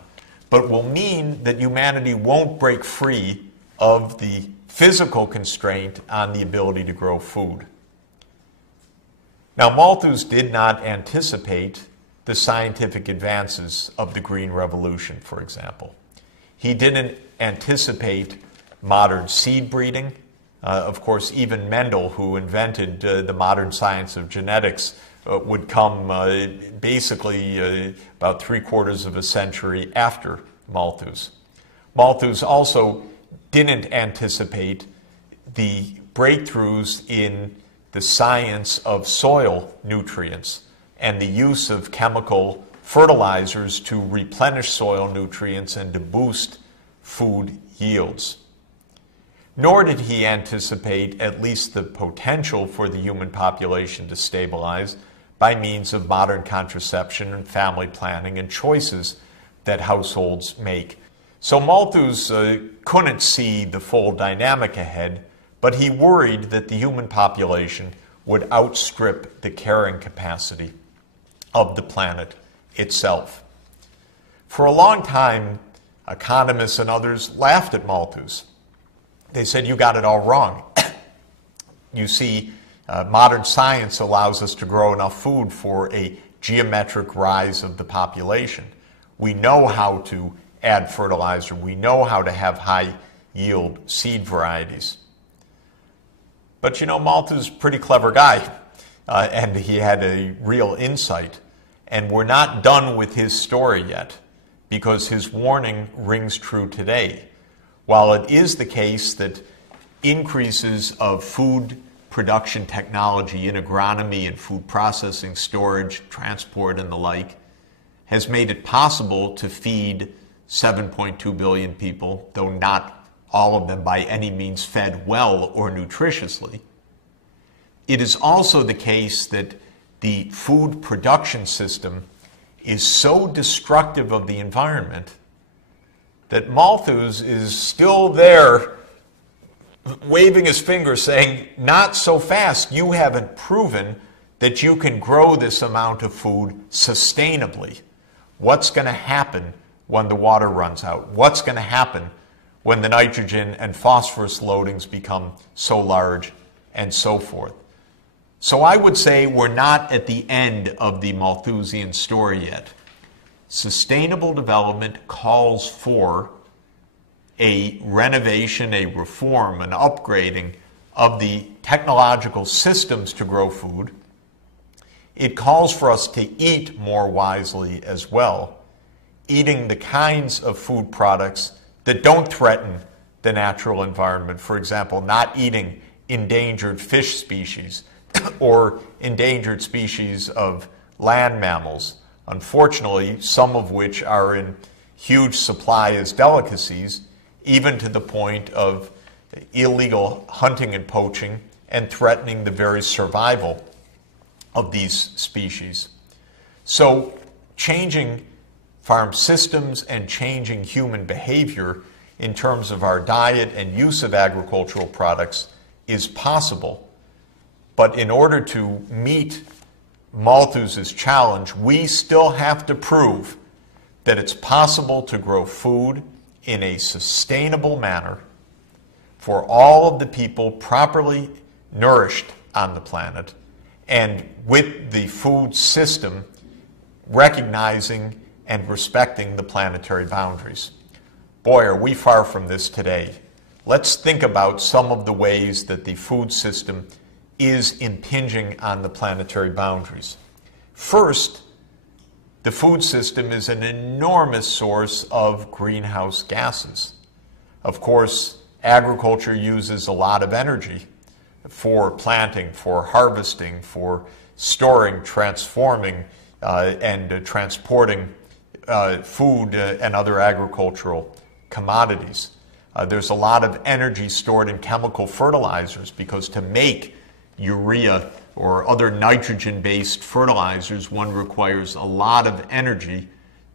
but will mean that humanity won't break free of the physical constraint on the ability to grow food. Now, Malthus did not anticipate the scientific advances of the Green Revolution, for example. He didn't anticipate modern seed breeding. Of course, even Mendel, who invented the modern science of genetics, would come basically about 3/4 of a century after Malthus. Malthus also didn't anticipate the breakthroughs in the science of soil nutrients and the use of chemical fertilizers to replenish soil nutrients and to boost food yields. Nor did he anticipate at least the potential for the human population to stabilize by means of modern contraception and family planning and choices that households make. So Malthus couldn't see the full dynamic ahead, but he worried that the human population would outstrip the carrying capacity of the planet itself. For a long time, economists and others laughed at Malthus. They said, you got it all wrong. You see, modern science allows us to grow enough food for a geometric rise of the population. We know how to add fertilizer. We know how to have high yield seed varieties. But you know, Malthus is a pretty clever guy, and he had a real insight. And we're not done with his story yet, because his warning rings true today. While it is the case that increases of food production technology in agronomy and food processing, storage, transport, and the like has made it possible to feed 7.2 billion people, though not all of them by any means fed well or nutritiously, it is also the case that the food production system is so destructive of the environment that Malthus is still there waving his finger saying, not so fast, you haven't proven that you can grow this amount of food sustainably. What's going to happen when the water runs out? What's going to happen when the nitrogen and phosphorus loadings become so large and so forth? So I would say we're not at the end of the Malthusian story yet. Sustainable development calls for a renovation, a reform, an upgrading of the technological systems to grow food. It calls for us to eat more wisely as well, eating the kinds of food products that don't threaten the natural environment. For example, not eating endangered fish species or endangered species of land mammals, unfortunately, some of which are in huge supply as delicacies, even to the point of illegal hunting and poaching and threatening the very survival of these species. So changing farm systems and changing human behavior in terms of our diet and use of agricultural products is possible. But in order to meet Malthus's challenge, we still have to prove that it's possible to grow food in a sustainable manner for all of the people properly nourished on the planet, and with the food system recognizing and respecting the planetary boundaries. Boy, are we far from this today. Let's think about some of the ways that the food system is impinging on the planetary boundaries. First, the food system is an enormous source of greenhouse gases. Of course, agriculture uses a lot of energy for planting, for harvesting, for storing, transforming, and transporting food and other agricultural commodities. There's a lot of energy stored in chemical fertilizers, because to make urea or other nitrogen-based fertilizers, one requires a lot of energy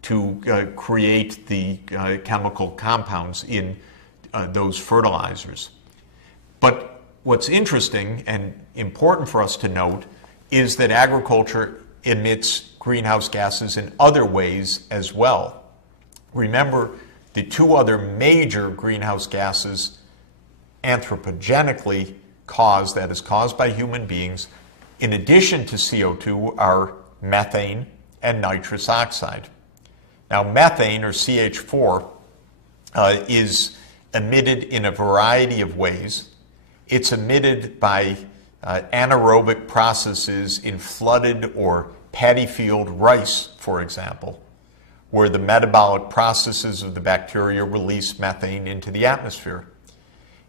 to create the chemical compounds in those fertilizers. But what's interesting and important for us to note is that agriculture emits greenhouse gases in other ways as well. Remember, the two other major greenhouse gases anthropogenically caused, that is caused by human beings, in addition to CO2, are methane and nitrous oxide. Now, methane, or CH4, is emitted in a variety of ways. It's emitted by anaerobic processes in flooded or paddy field rice, for example, where the metabolic processes of the bacteria release methane into the atmosphere.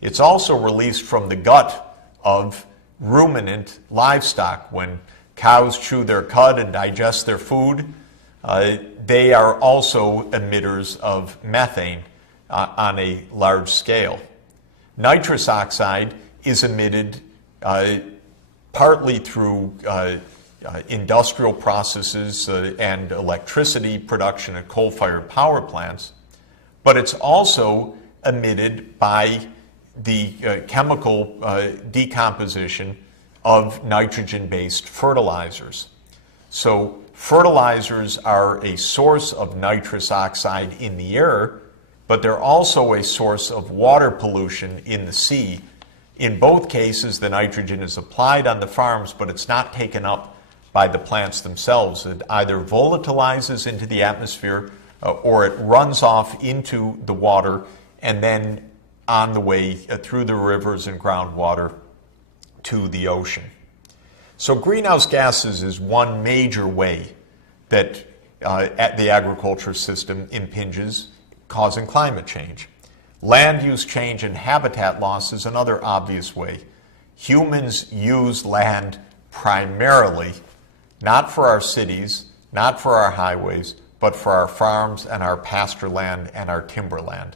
It's also released from the gut of ruminant livestock. When cows chew their cud and digest their food, they are also emitters of methane on a large scale. Nitrous oxide is emitted partly through industrial processes and electricity production at coal-fired power plants, but it's also emitted by the chemical decomposition of nitrogen-based fertilizers. So fertilizers are a source of nitrous oxide in the air, but they're also a source of water pollution in the sea. In both cases, the nitrogen is applied on the farms, but it's not taken up by the plants themselves. It either volatilizes into the atmosphere or it runs off into the water and then on the way through the rivers and groundwater to the ocean. So greenhouse gases is one major way that the agriculture system impinges, causing climate change. Land use change and habitat loss is another obvious way. Humans use land primarily not for our cities, not for our highways, but for our farms and our pasture land and our timberland.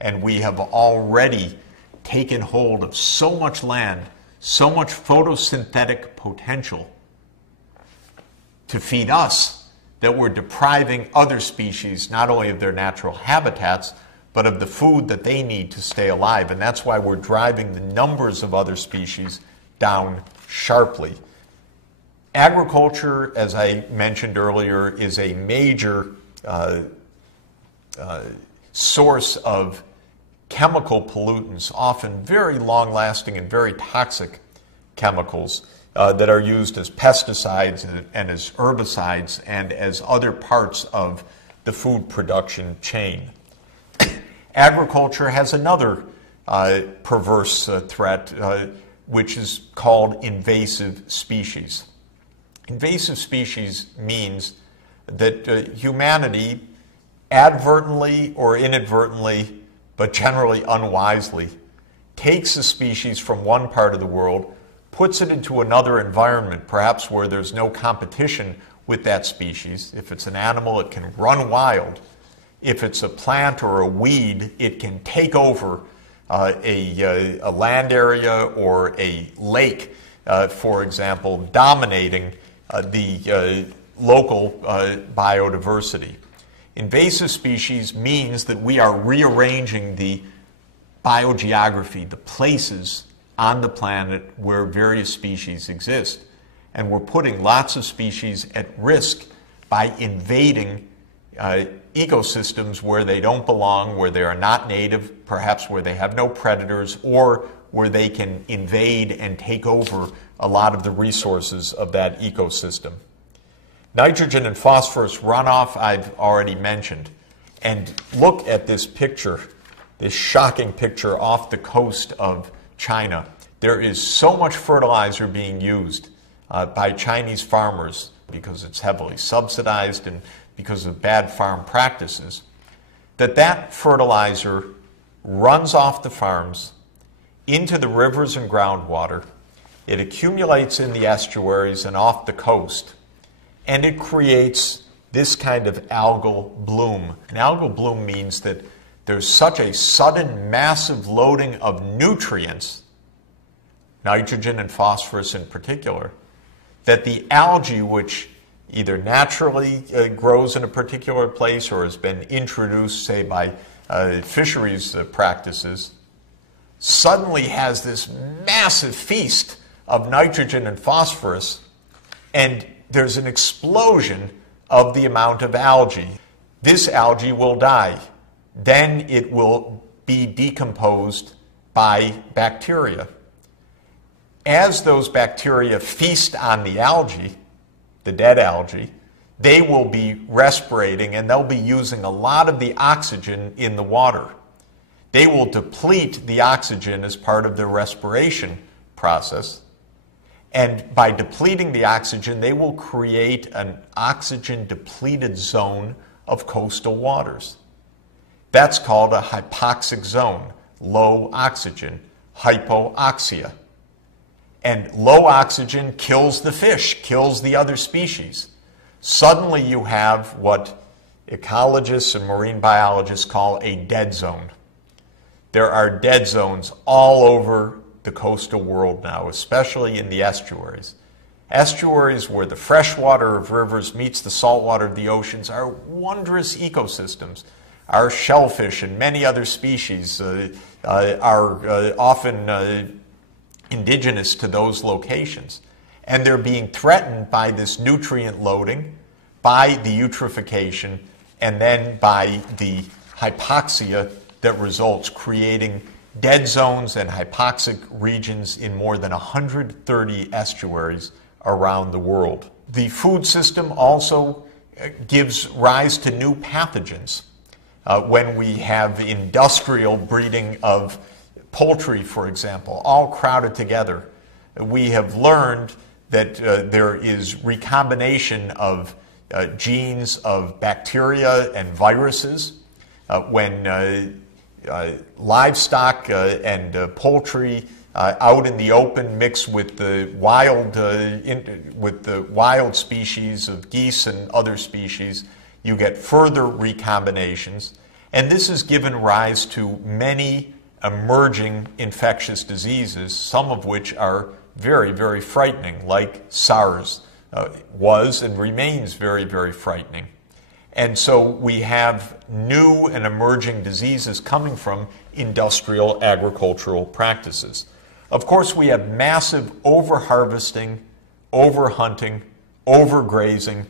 And we have already taken hold of so much land, so much photosynthetic potential to feed us, that we're depriving other species not only of their natural habitats, but of the food that they need to stay alive. And that's why we're driving the numbers of other species down sharply. Agriculture, as I mentioned earlier, is a major source of chemical pollutants, often very long-lasting and very toxic chemicals that are used as pesticides and as herbicides and as other parts of the food production chain. Agriculture has another perverse threat, which is called invasive species. Invasive species means that humanity advertently or inadvertently, but generally unwisely, takes a species from one part of the world, puts it into another environment, perhaps where there's no competition with that species. If it's an animal, it can run wild. If it's a plant or a weed, it can take over a land area or a lake, for example, dominating the local biodiversity. Invasive species means that we are rearranging the biogeography, the places on the planet where various species exist. And we're putting lots of species at risk by invading ecosystems where they don't belong, where they are not native, perhaps where they have no predators, or where they can invade and take over a lot of the resources of that ecosystem. Nitrogen and phosphorus runoff I've already mentioned. And look at this picture, this shocking picture off the coast of China. There is so much fertilizer being used by Chinese farmers because it's heavily subsidized and because of bad farm practices, that fertilizer runs off the farms into the rivers and groundwater. It accumulates in the estuaries and off the coast, and it creates this kind of algal bloom. An algal bloom means that there's such a sudden, massive loading of nutrients, nitrogen and phosphorus in particular, that the algae, which either naturally grows in a particular place or has been introduced, say, by fisheries practices, suddenly has this massive feast of nitrogen and phosphorus, and there's an explosion of the amount of algae. This algae will die. Then it will be decomposed by bacteria. As those bacteria feast on the algae, the dead algae, they will be respirating and they'll be using a lot of the oxygen in the water. They will deplete the oxygen as part of their respiration process. And by depleting the oxygen, they will create an oxygen-depleted zone of coastal waters. That's called a hypoxic zone, low oxygen, hypoxia. And low oxygen kills the fish, kills the other species. Suddenly you have what ecologists and marine biologists call a dead zone. There are dead zones all over the coastal world now, especially in the estuaries. Estuaries where the fresh water of rivers meets the salt water of the oceans are wondrous ecosystems. Our shellfish and many other species are often indigenous to those locations. And they're being threatened by this nutrient loading, by the eutrophication, and then by the hypoxia that results, creating dead zones and hypoxic regions in more than 130 estuaries around the world. The food system also gives rise to new pathogens. When we have industrial breeding of poultry, for example, all crowded together, we have learned that there is recombination of genes of bacteria and viruses. When livestock and poultry out in the open mix with the wild species of geese and other species, you get further recombinations. And this has given rise to many emerging infectious diseases, some of which are very, very frightening, like SARS was and remains very, very frightening. And so we have new and emerging diseases coming from industrial agricultural practices. Of course, we have massive over-harvesting, over-hunting, over-grazing,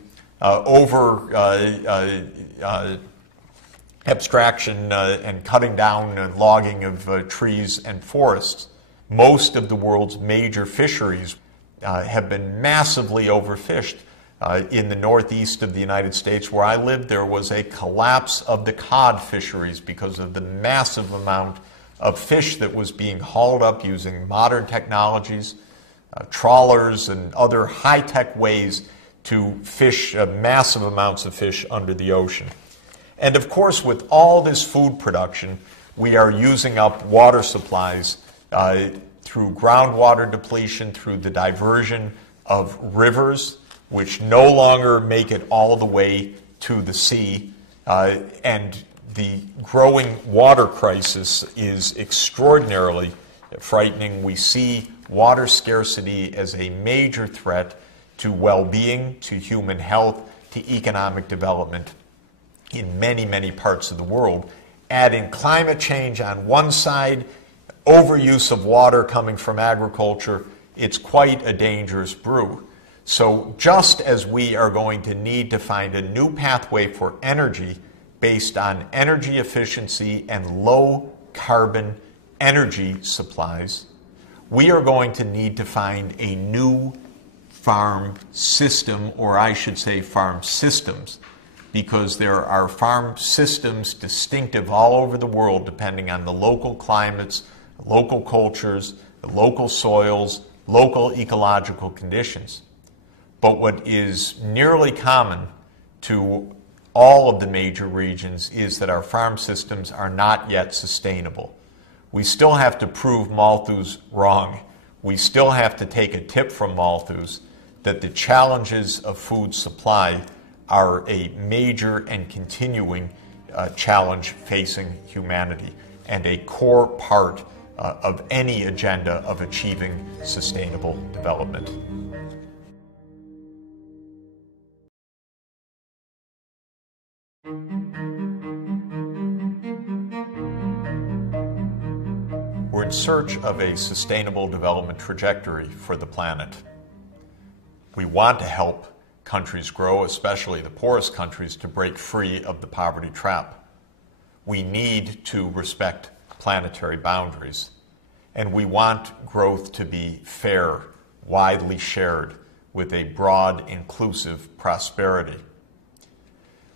abstraction and cutting down and logging of trees and forests. Most of the world's major fisheries have been massively overfished. In the northeast of the United States, where I lived, there was a collapse of the cod fisheries because of the massive amount of fish that was being hauled up using modern technologies, trawlers and other high-tech ways to fish massive amounts of fish under the ocean. And of course, with all this food production, we are using up water supplies through groundwater depletion, through the diversion of rivers, which no longer make it all the way to the sea, and the growing water crisis is extraordinarily frightening. We see water scarcity as a major threat to well-being, to human health, to economic development in many, many parts of the world. Add in climate change on one side, overuse of water coming from agriculture, it's quite a dangerous brew. So just as we are going to need to find a new pathway for energy based on energy efficiency and low carbon energy supplies, we are going to need to find a new farm system, or I should say farm systems, because there are farm systems distinctive all over the world depending on the local climates, local cultures, the local soils, local ecological conditions. But what is nearly common to all of the major regions is that our farm systems are not yet sustainable. We still have to prove Malthus wrong. We still have to take a tip from Malthus that the challenges of food supply are a major and continuing challenge facing humanity and a core part of any agenda of achieving sustainable development. We're in search of a sustainable development trajectory for the planet. We want to help countries grow, especially the poorest countries, to break free of the poverty trap. We need to respect planetary boundaries, and we want growth to be fair, widely shared, with a broad, inclusive prosperity.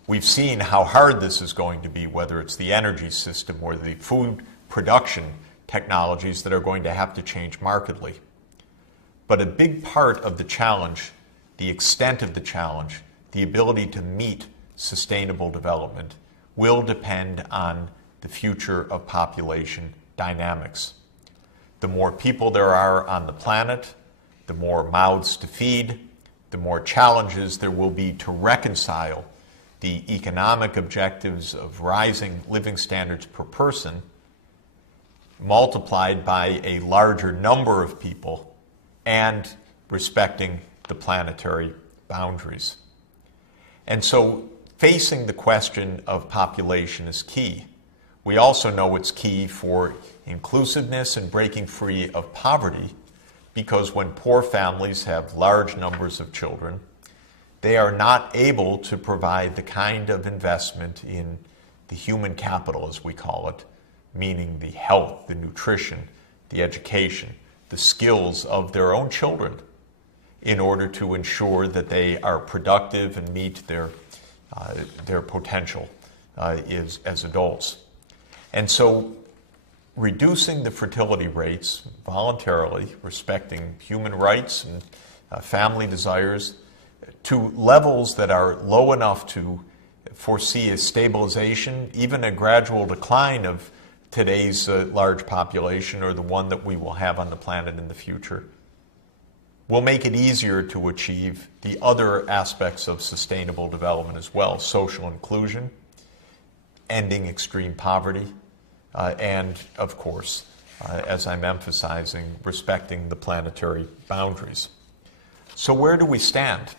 We've seen how hard this is going to be, whether it's the energy system or the food production technologies that are going to have to change markedly. But a big part of the challenge, the extent of the challenge, the ability to meet sustainable development will depend on the future of population dynamics. The more people there are on the planet, the more mouths to feed, the more challenges there will be to reconcile the economic objectives of rising living standards per person multiplied by a larger number of people and respecting the planetary boundaries. And so facing the question of population is key. We also know it's key for inclusiveness and breaking free of poverty, because when poor families have large numbers of children, they are not able to provide the kind of investment in the human capital, as we call it, meaning the health, the nutrition, the education, the skills of their own children, in order to ensure that they are productive and meet their potential as adults. And so reducing the fertility rates voluntarily, respecting human rights and family desires to levels that are low enough to foresee a stabilization, even a gradual decline of today's large population, or the one that we will have on the planet in the future, will make it easier to achieve the other aspects of sustainable development as well: social inclusion, ending extreme poverty, and, of course, as I'm emphasizing, respecting the planetary boundaries. So where do we stand?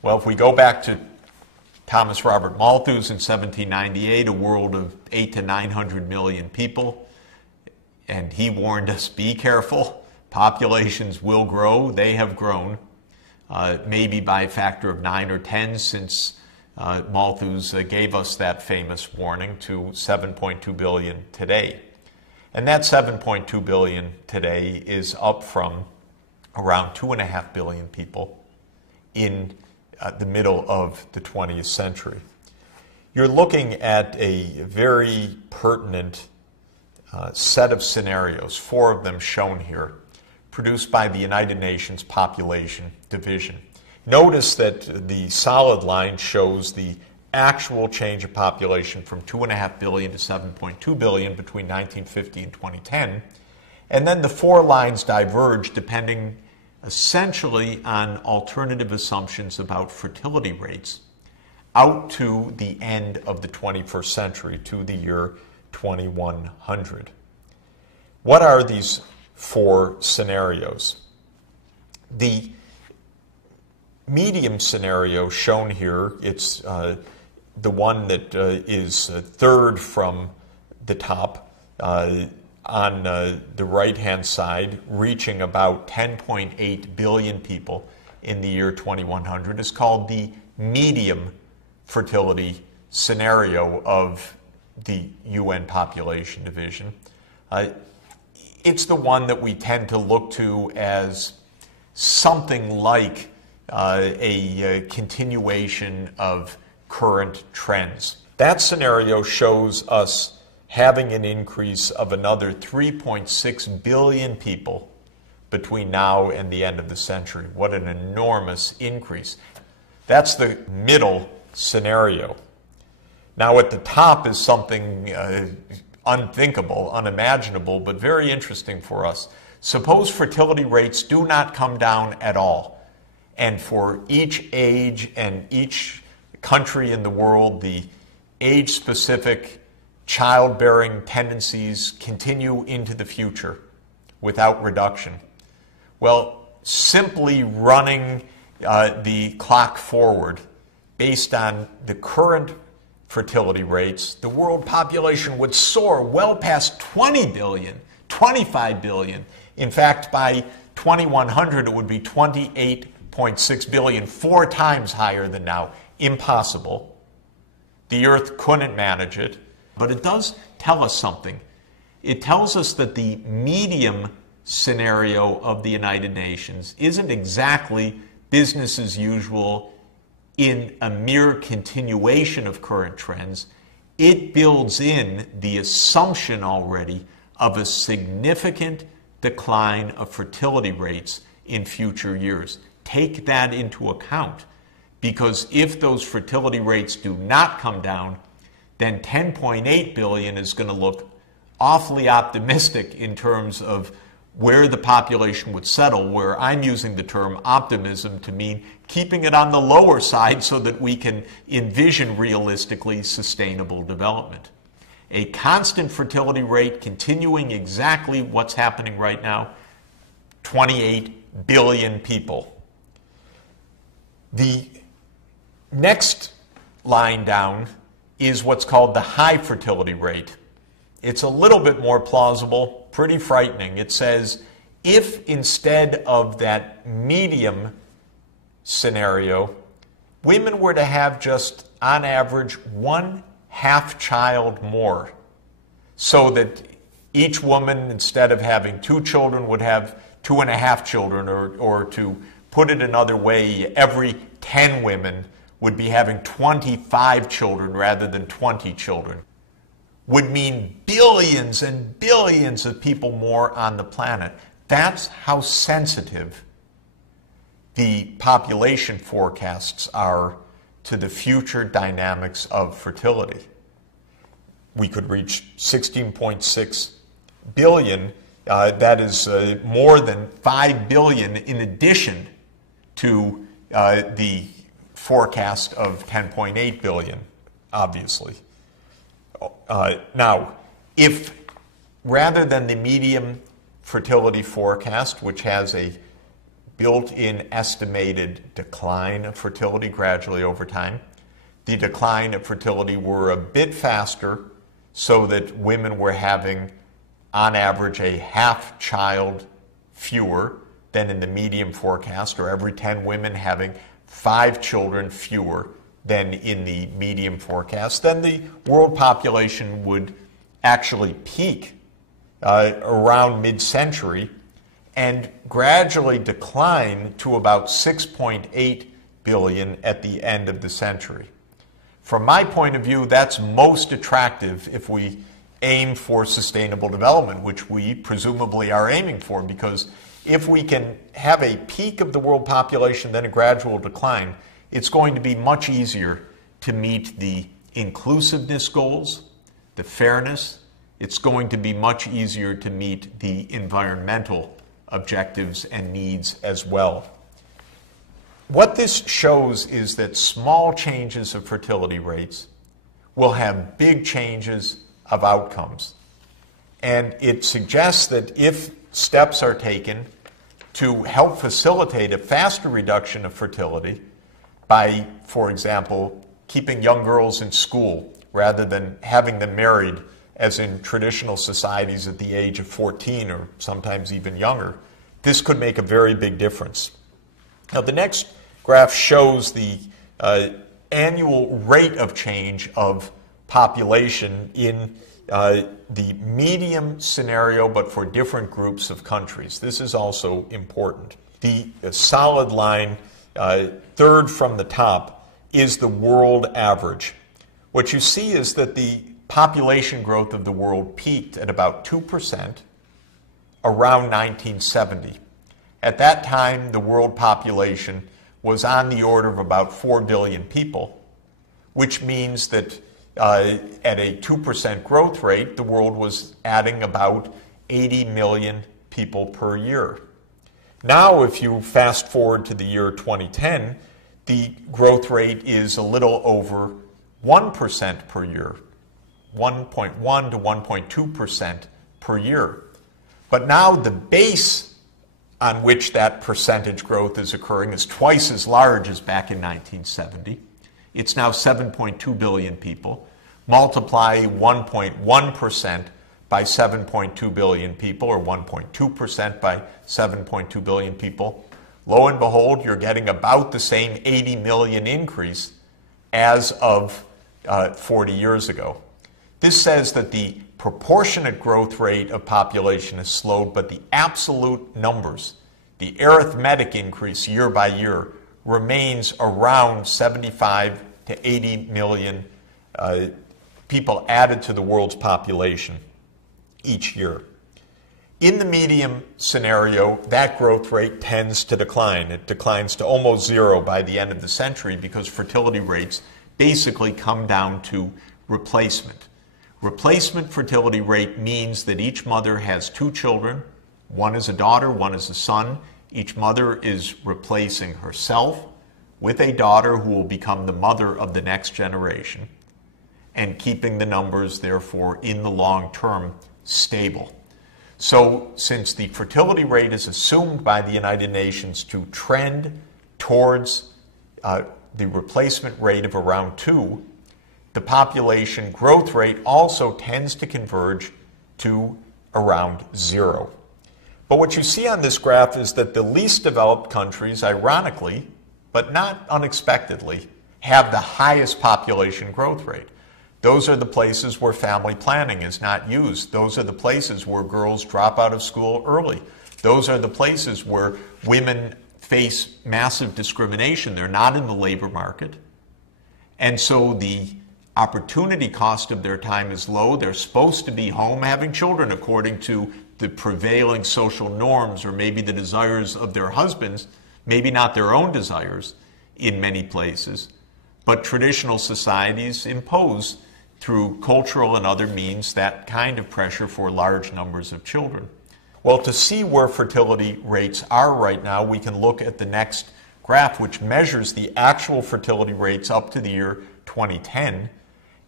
Well, if we go back to Thomas Robert Malthus in 1798, a world of 800 to 900 million people, and he warned us, be careful, populations will grow. They have grown, maybe by a factor of 9 or 10 since Malthus gave us that famous warning, to 7.2 billion today. And that 7.2 billion today is up from around 2.5 billion people in the middle of the 20th century. You're looking at a very pertinent set of scenarios, 4 of them shown here, produced by the United Nations Population Division. Notice that the solid line shows the actual change of population from 2.5 billion to 7.2 billion between 1950 and 2010, And then the four lines diverge depending essentially on alternative assumptions about fertility rates out to the end of the 21st century, to the year 2100. What are these four scenarios? The medium scenario shown here, it's the one that is third from the top on the right-hand side, reaching about 10.8 billion people in the year 2100, is called the medium fertility scenario of the UN Population Division. It's the one that we tend to look to as something like a continuation of current trends. That scenario shows us having an increase of another 3.6 billion people between now and the end of the century. What an enormous increase. That's the middle scenario. Now at the top is something unthinkable, unimaginable, but very interesting for us. Suppose fertility rates do not come down at all, and for each age and each country in the world, the age-specific childbearing tendencies continue into the future without reduction. Well, simply running the clock forward based on the current fertility rates, the world population would soar well past 20 billion, 25 billion. In fact, by 2100, it would be 28.6 billion, 4 times higher than now. Impossible. The Earth couldn't manage it. But it does tell us something. It tells us that the medium scenario of the United Nations isn't exactly business as usual in a mere continuation of current trends. It builds in the assumption already of a significant decline of fertility rates in future years. Take that into account, because if those fertility rates do not come down, then 10.8 billion is going to look awfully optimistic in terms of where the population would settle, where I'm using the term optimism to mean keeping it on the lower side so that we can envision realistically sustainable development. A constant fertility rate continuing exactly what's happening right now, 28 billion people. The next line down is what's called the high fertility rate. It's a little bit more plausible, pretty frightening. It says if instead of that medium scenario, women were to have just on average 1 half child more, so that each woman, instead of having 2 children, would have 2.5 children, or to put it another way, every 10 women would be having 25 children rather than 20 children, would mean billions and billions of people more on the planet. That's how sensitive the population forecasts are to the future dynamics of fertility. We could reach 16.6 billion. That is more than 5 billion in addition to the forecast of 10.8 billion, obviously. Now, if rather than the medium fertility forecast, which has a built-in estimated decline of fertility gradually over time, the decline of fertility were a bit faster, so that women were having, on average, a half child fewer than in the medium forecast, or every 10 women having 5 children fewer than in the medium forecast, then the world population would actually peak around mid-century and gradually decline to about 6.8 billion at the end of the century. From my point of view, that's most attractive if we aim for sustainable development, which we presumably are aiming for, because if we can have a peak of the world population, then a gradual decline, it's going to be much easier to meet the inclusiveness goals, the fairness. it's going to be much easier to meet the environmental objectives and needs as well. What this shows is that small changes of fertility rates will have big changes of outcomes. And it suggests that if steps are taken to help facilitate a faster reduction of fertility by, for example, keeping young girls in school rather than having them married, as in traditional societies at the age of 14 or sometimes even younger, this could make a very big difference. Now, the next graph shows the annual rate of change of population in the medium scenario, but for different groups of countries. This is also important. The solid line, third from the top, is the world average. What you see is that the population growth of the world peaked at about 2% around 1970. At that time, the world population was on the order of about 4 billion people, which means that at a 2% growth rate, the world was adding about 80 million people per year. Now, if you fast forward to the year 2010, the growth rate is a little over 1% per year, 1.1 to 1.2% per year. But now the base on which that percentage growth is occurring is twice as large as back in 1970. It's now 7.2 billion people. Multiply 1.1% by 7.2 billion people, or 1.2% by 7.2 billion people. Lo and behold, you're getting about the same 80 million increase as of 40 years ago. This says that the proportionate growth rate of population has slowed, but the absolute numbers, the arithmetic increase year by year, remains around 75 to 80 million people added to the world's population each year. In the medium scenario, that growth rate tends to decline. It declines to almost zero by the end of the century because fertility rates basically come down to replacement. Replacement fertility rate means that each mother has 2 children. One is a daughter, one is a son. Each mother is replacing herself with a daughter who will become the mother of the next generation, and keeping the numbers, therefore, in the long term stable. So, since the fertility rate is assumed by the United Nations to trend towards the replacement rate of around 2, the population growth rate also tends to converge to around 0. But what you see on this graph is that the least developed countries, ironically, but not unexpectedly, have the highest population growth rate. Those are the places where family planning is not used. Those are the places where girls drop out of school early. Those are the places where women face massive discrimination. They're not in the labor market. And so the opportunity cost of their time is low. They're supposed to be home having children according to the prevailing social norms, or maybe the desires of their husbands, maybe not their own desires in many places. But traditional societies impose, through cultural and other means, that kind of pressure for large numbers of children. Well, to see where fertility rates are right now, we can look at the next graph, which measures the actual fertility rates up to the year 2010,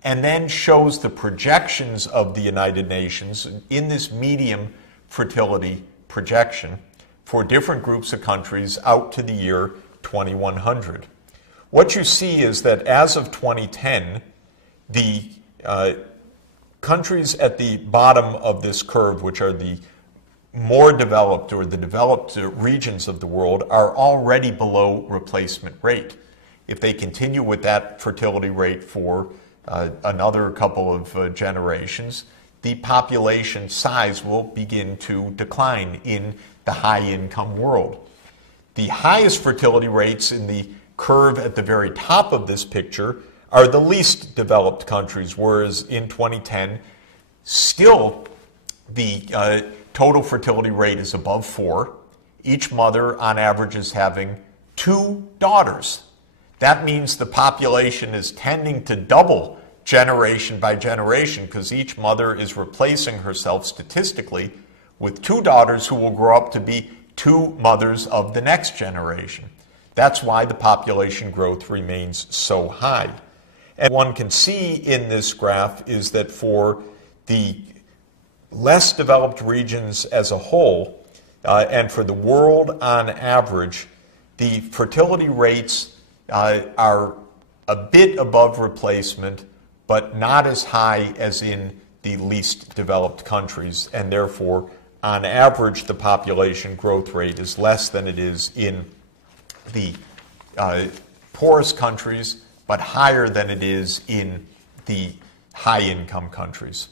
and then shows the projections of the United Nations in this medium fertility projection for different groups of countries out to the year 2100. What you see is that as of 2010, the countries at the bottom of this curve, which are the more developed or the developed regions of the world, are already below replacement rate. If they continue with that fertility rate for another couple of generations, the population size will begin to decline in the high-income world. The highest fertility rates in the curve at the very top of this picture are the least developed countries, whereas in 2010, still the total fertility rate is above 4. Each mother, on average, is having 2 daughters. That means the population is tending to double generation by generation, because each mother is replacing herself statistically with two daughters who will grow up to be two mothers of the next generation. That's why the population growth remains so high. And one can see in this graph is that for the less developed regions as a whole, and for the world on average, the fertility rates are a bit above replacement, but not as high as in the least developed countries, and therefore, on average, the population growth rate is less than it is in the poorest countries, but higher than it is in the high-income countries.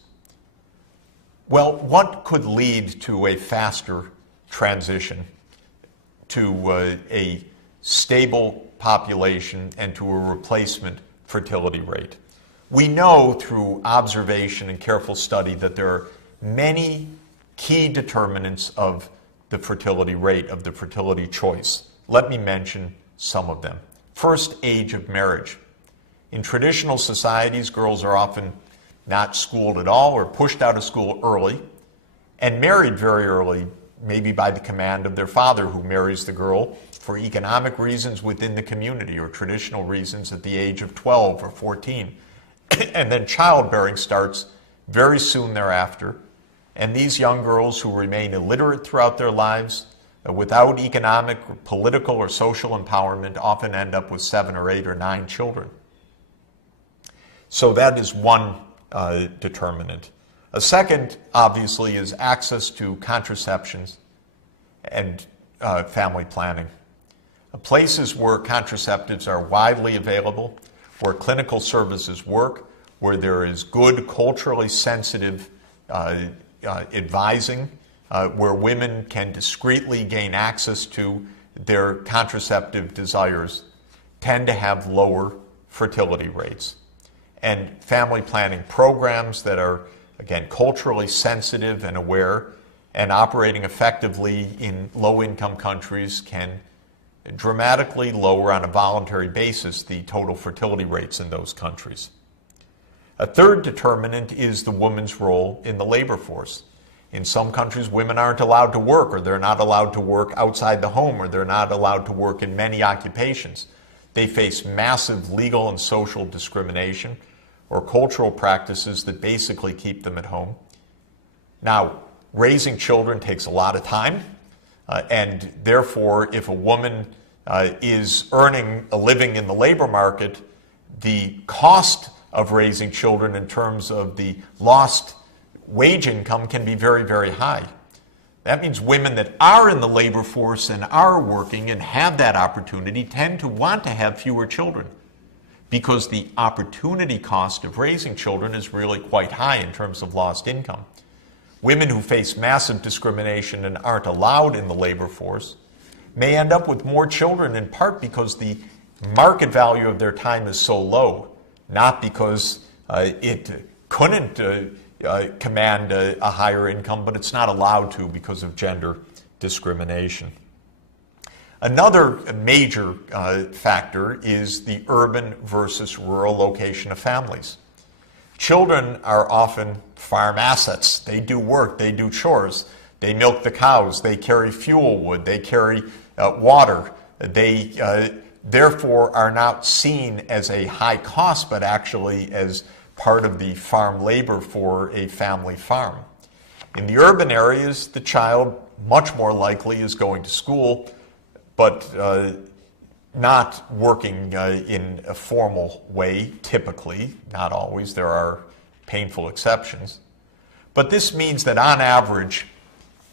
Well, what could lead to a faster transition to a stable population and to a replacement fertility rate? We know through observation and careful study that there are many key determinants of the fertility rate, of the fertility choice. Let me mention some of them. First, age of marriage. In traditional societies, girls are often not schooled at all or pushed out of school early and married very early, maybe by the command of their father, who marries the girl for economic reasons within the community or traditional reasons at the age of 12 or 14. And then childbearing starts very soon thereafter. And these young girls who remain illiterate throughout their lives, without economic, political, or social empowerment, often end up with 7 or 8 or 9 children. So that is one determinant. A second, obviously, is access to contraceptions and family planning. Places where contraceptives are widely available, where clinical services work, where there is good culturally sensitive advising, where women can discreetly gain access to their contraceptive desires, tend to have lower fertility rates. And family planning programs that are, again, culturally sensitive and aware and operating effectively in low-income countries can dramatically lower on a voluntary basis the total fertility rates in those countries. A third determinant is the woman's role in the labor force. In some countries, women aren't allowed to work, or they're not allowed to work outside the home, or they're not allowed to work in many occupations. They face massive legal and social discrimination or cultural practices that basically keep them at home. Now, raising children takes a lot of time, and therefore, if a woman is earning a living in the labor market, the cost of raising children in terms of the lost wage income can be very, very high. That means women that are in the labor force and are working and have that opportunity tend to want to have fewer children, because the opportunity cost of raising children is really quite high in terms of lost income. Women who face massive discrimination and aren't allowed in the labor force may end up with more children, in part because the market value of their time is so low, not because it couldn't command a higher income, but it's not allowed to because of gender discrimination. Another major factor is the urban versus rural location of families. Children are often farm assets. They do work, they do chores, they milk the cows, they carry fuel wood, they carry water. They therefore are not seen as a high cost, but actually as part of the farm labor for a family farm. In the urban areas, the child much more likely is going to school, but not working in a formal way, typically, not always. There are painful exceptions. But this means that on average,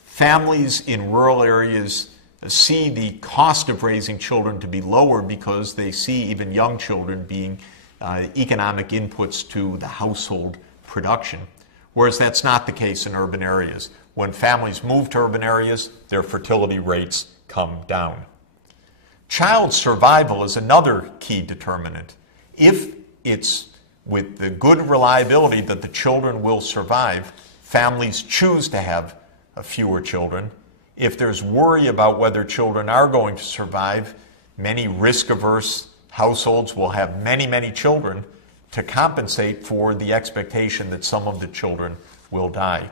families in rural areas see the cost of raising children to be lower because they see even young children being economic inputs to the household production, whereas that's not the case in urban areas. When families move to urban areas, their fertility rates come down. Child survival is another key determinant. If it's with the good reliability that the children will survive, families choose to have fewer children. If there's worry about whether children are going to survive, many risk-averse households will have many, many children, to compensate for the expectation that some of the children will die.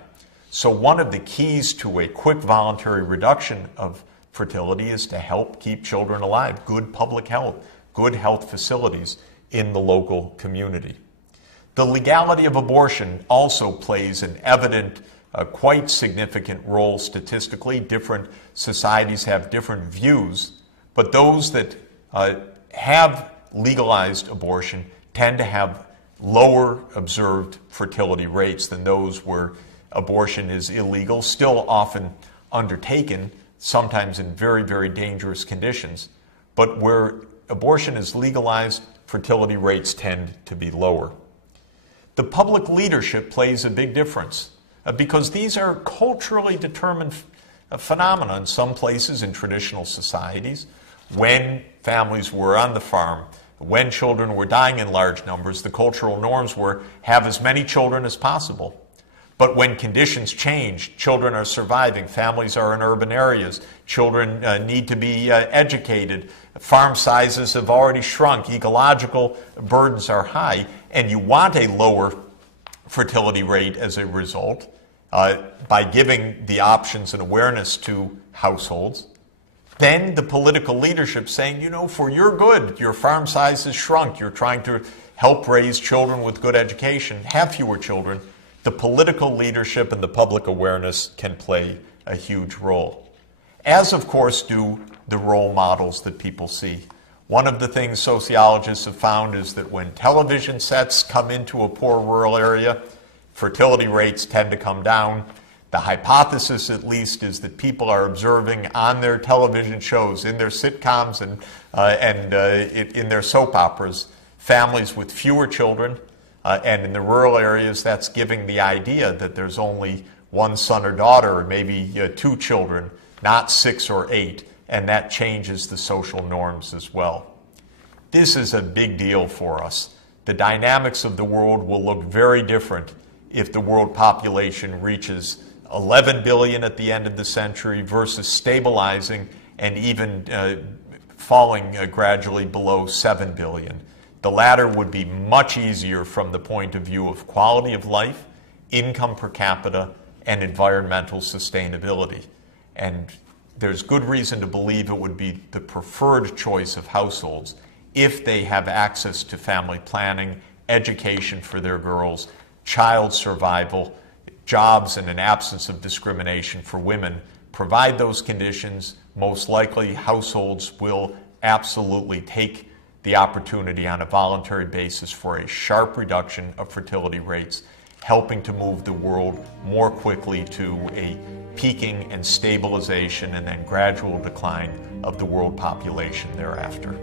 So one of the keys to a quick voluntary reduction of fertility is to help keep children alive, good public health, good health facilities in the local community. The legality of abortion also plays an evident, quite significant role statistically. Different societies have different views, but those that have legalized abortion tend to have lower observed fertility rates than those where abortion is illegal, still often undertaken, sometimes in very, very dangerous conditions. But where abortion is legalized, fertility rates tend to be lower. The public leadership plays a big difference because these are culturally determined phenomena in some places in traditional societies. When families were on the farm, when children were dying in large numbers, the cultural norms were have as many children as possible. But when conditions change, children are surviving, families are in urban areas, children need to be educated, farm sizes have already shrunk, ecological burdens are high, and you want a lower fertility rate as a result by giving the options and awareness to households. Then the political leadership saying, you know, for your good, your farm size has shrunk, you're trying to help raise children with good education, have fewer children. The political leadership and the public awareness can play a huge role, as of course do the role models that people see. One of the things sociologists have found is that when television sets come into a poor rural area, fertility rates tend to come down. The hypothesis, at least, is that people are observing on their television shows, in their sitcoms and in their soap operas, families with fewer children. And in the rural areas, that's giving the idea that there's only one son or daughter, or maybe two children, not 6 or 8, and that changes the social norms as well. This is a big deal for us. The dynamics of the world will look very different if the world population reaches 11 billion at the end of the century versus stabilizing and even falling gradually below 7 billion. The latter would be much easier from the point of view of quality of life, income per capita, and environmental sustainability. And there's good reason to believe it would be the preferred choice of households if they have access to family planning, education for their girls, child survival, jobs, and an absence of discrimination for women. Provide those conditions, most likely households will absolutely take the opportunity on a voluntary basis for a sharp reduction of fertility rates, helping to move the world more quickly to a peaking and stabilization and then gradual decline of the world population thereafter.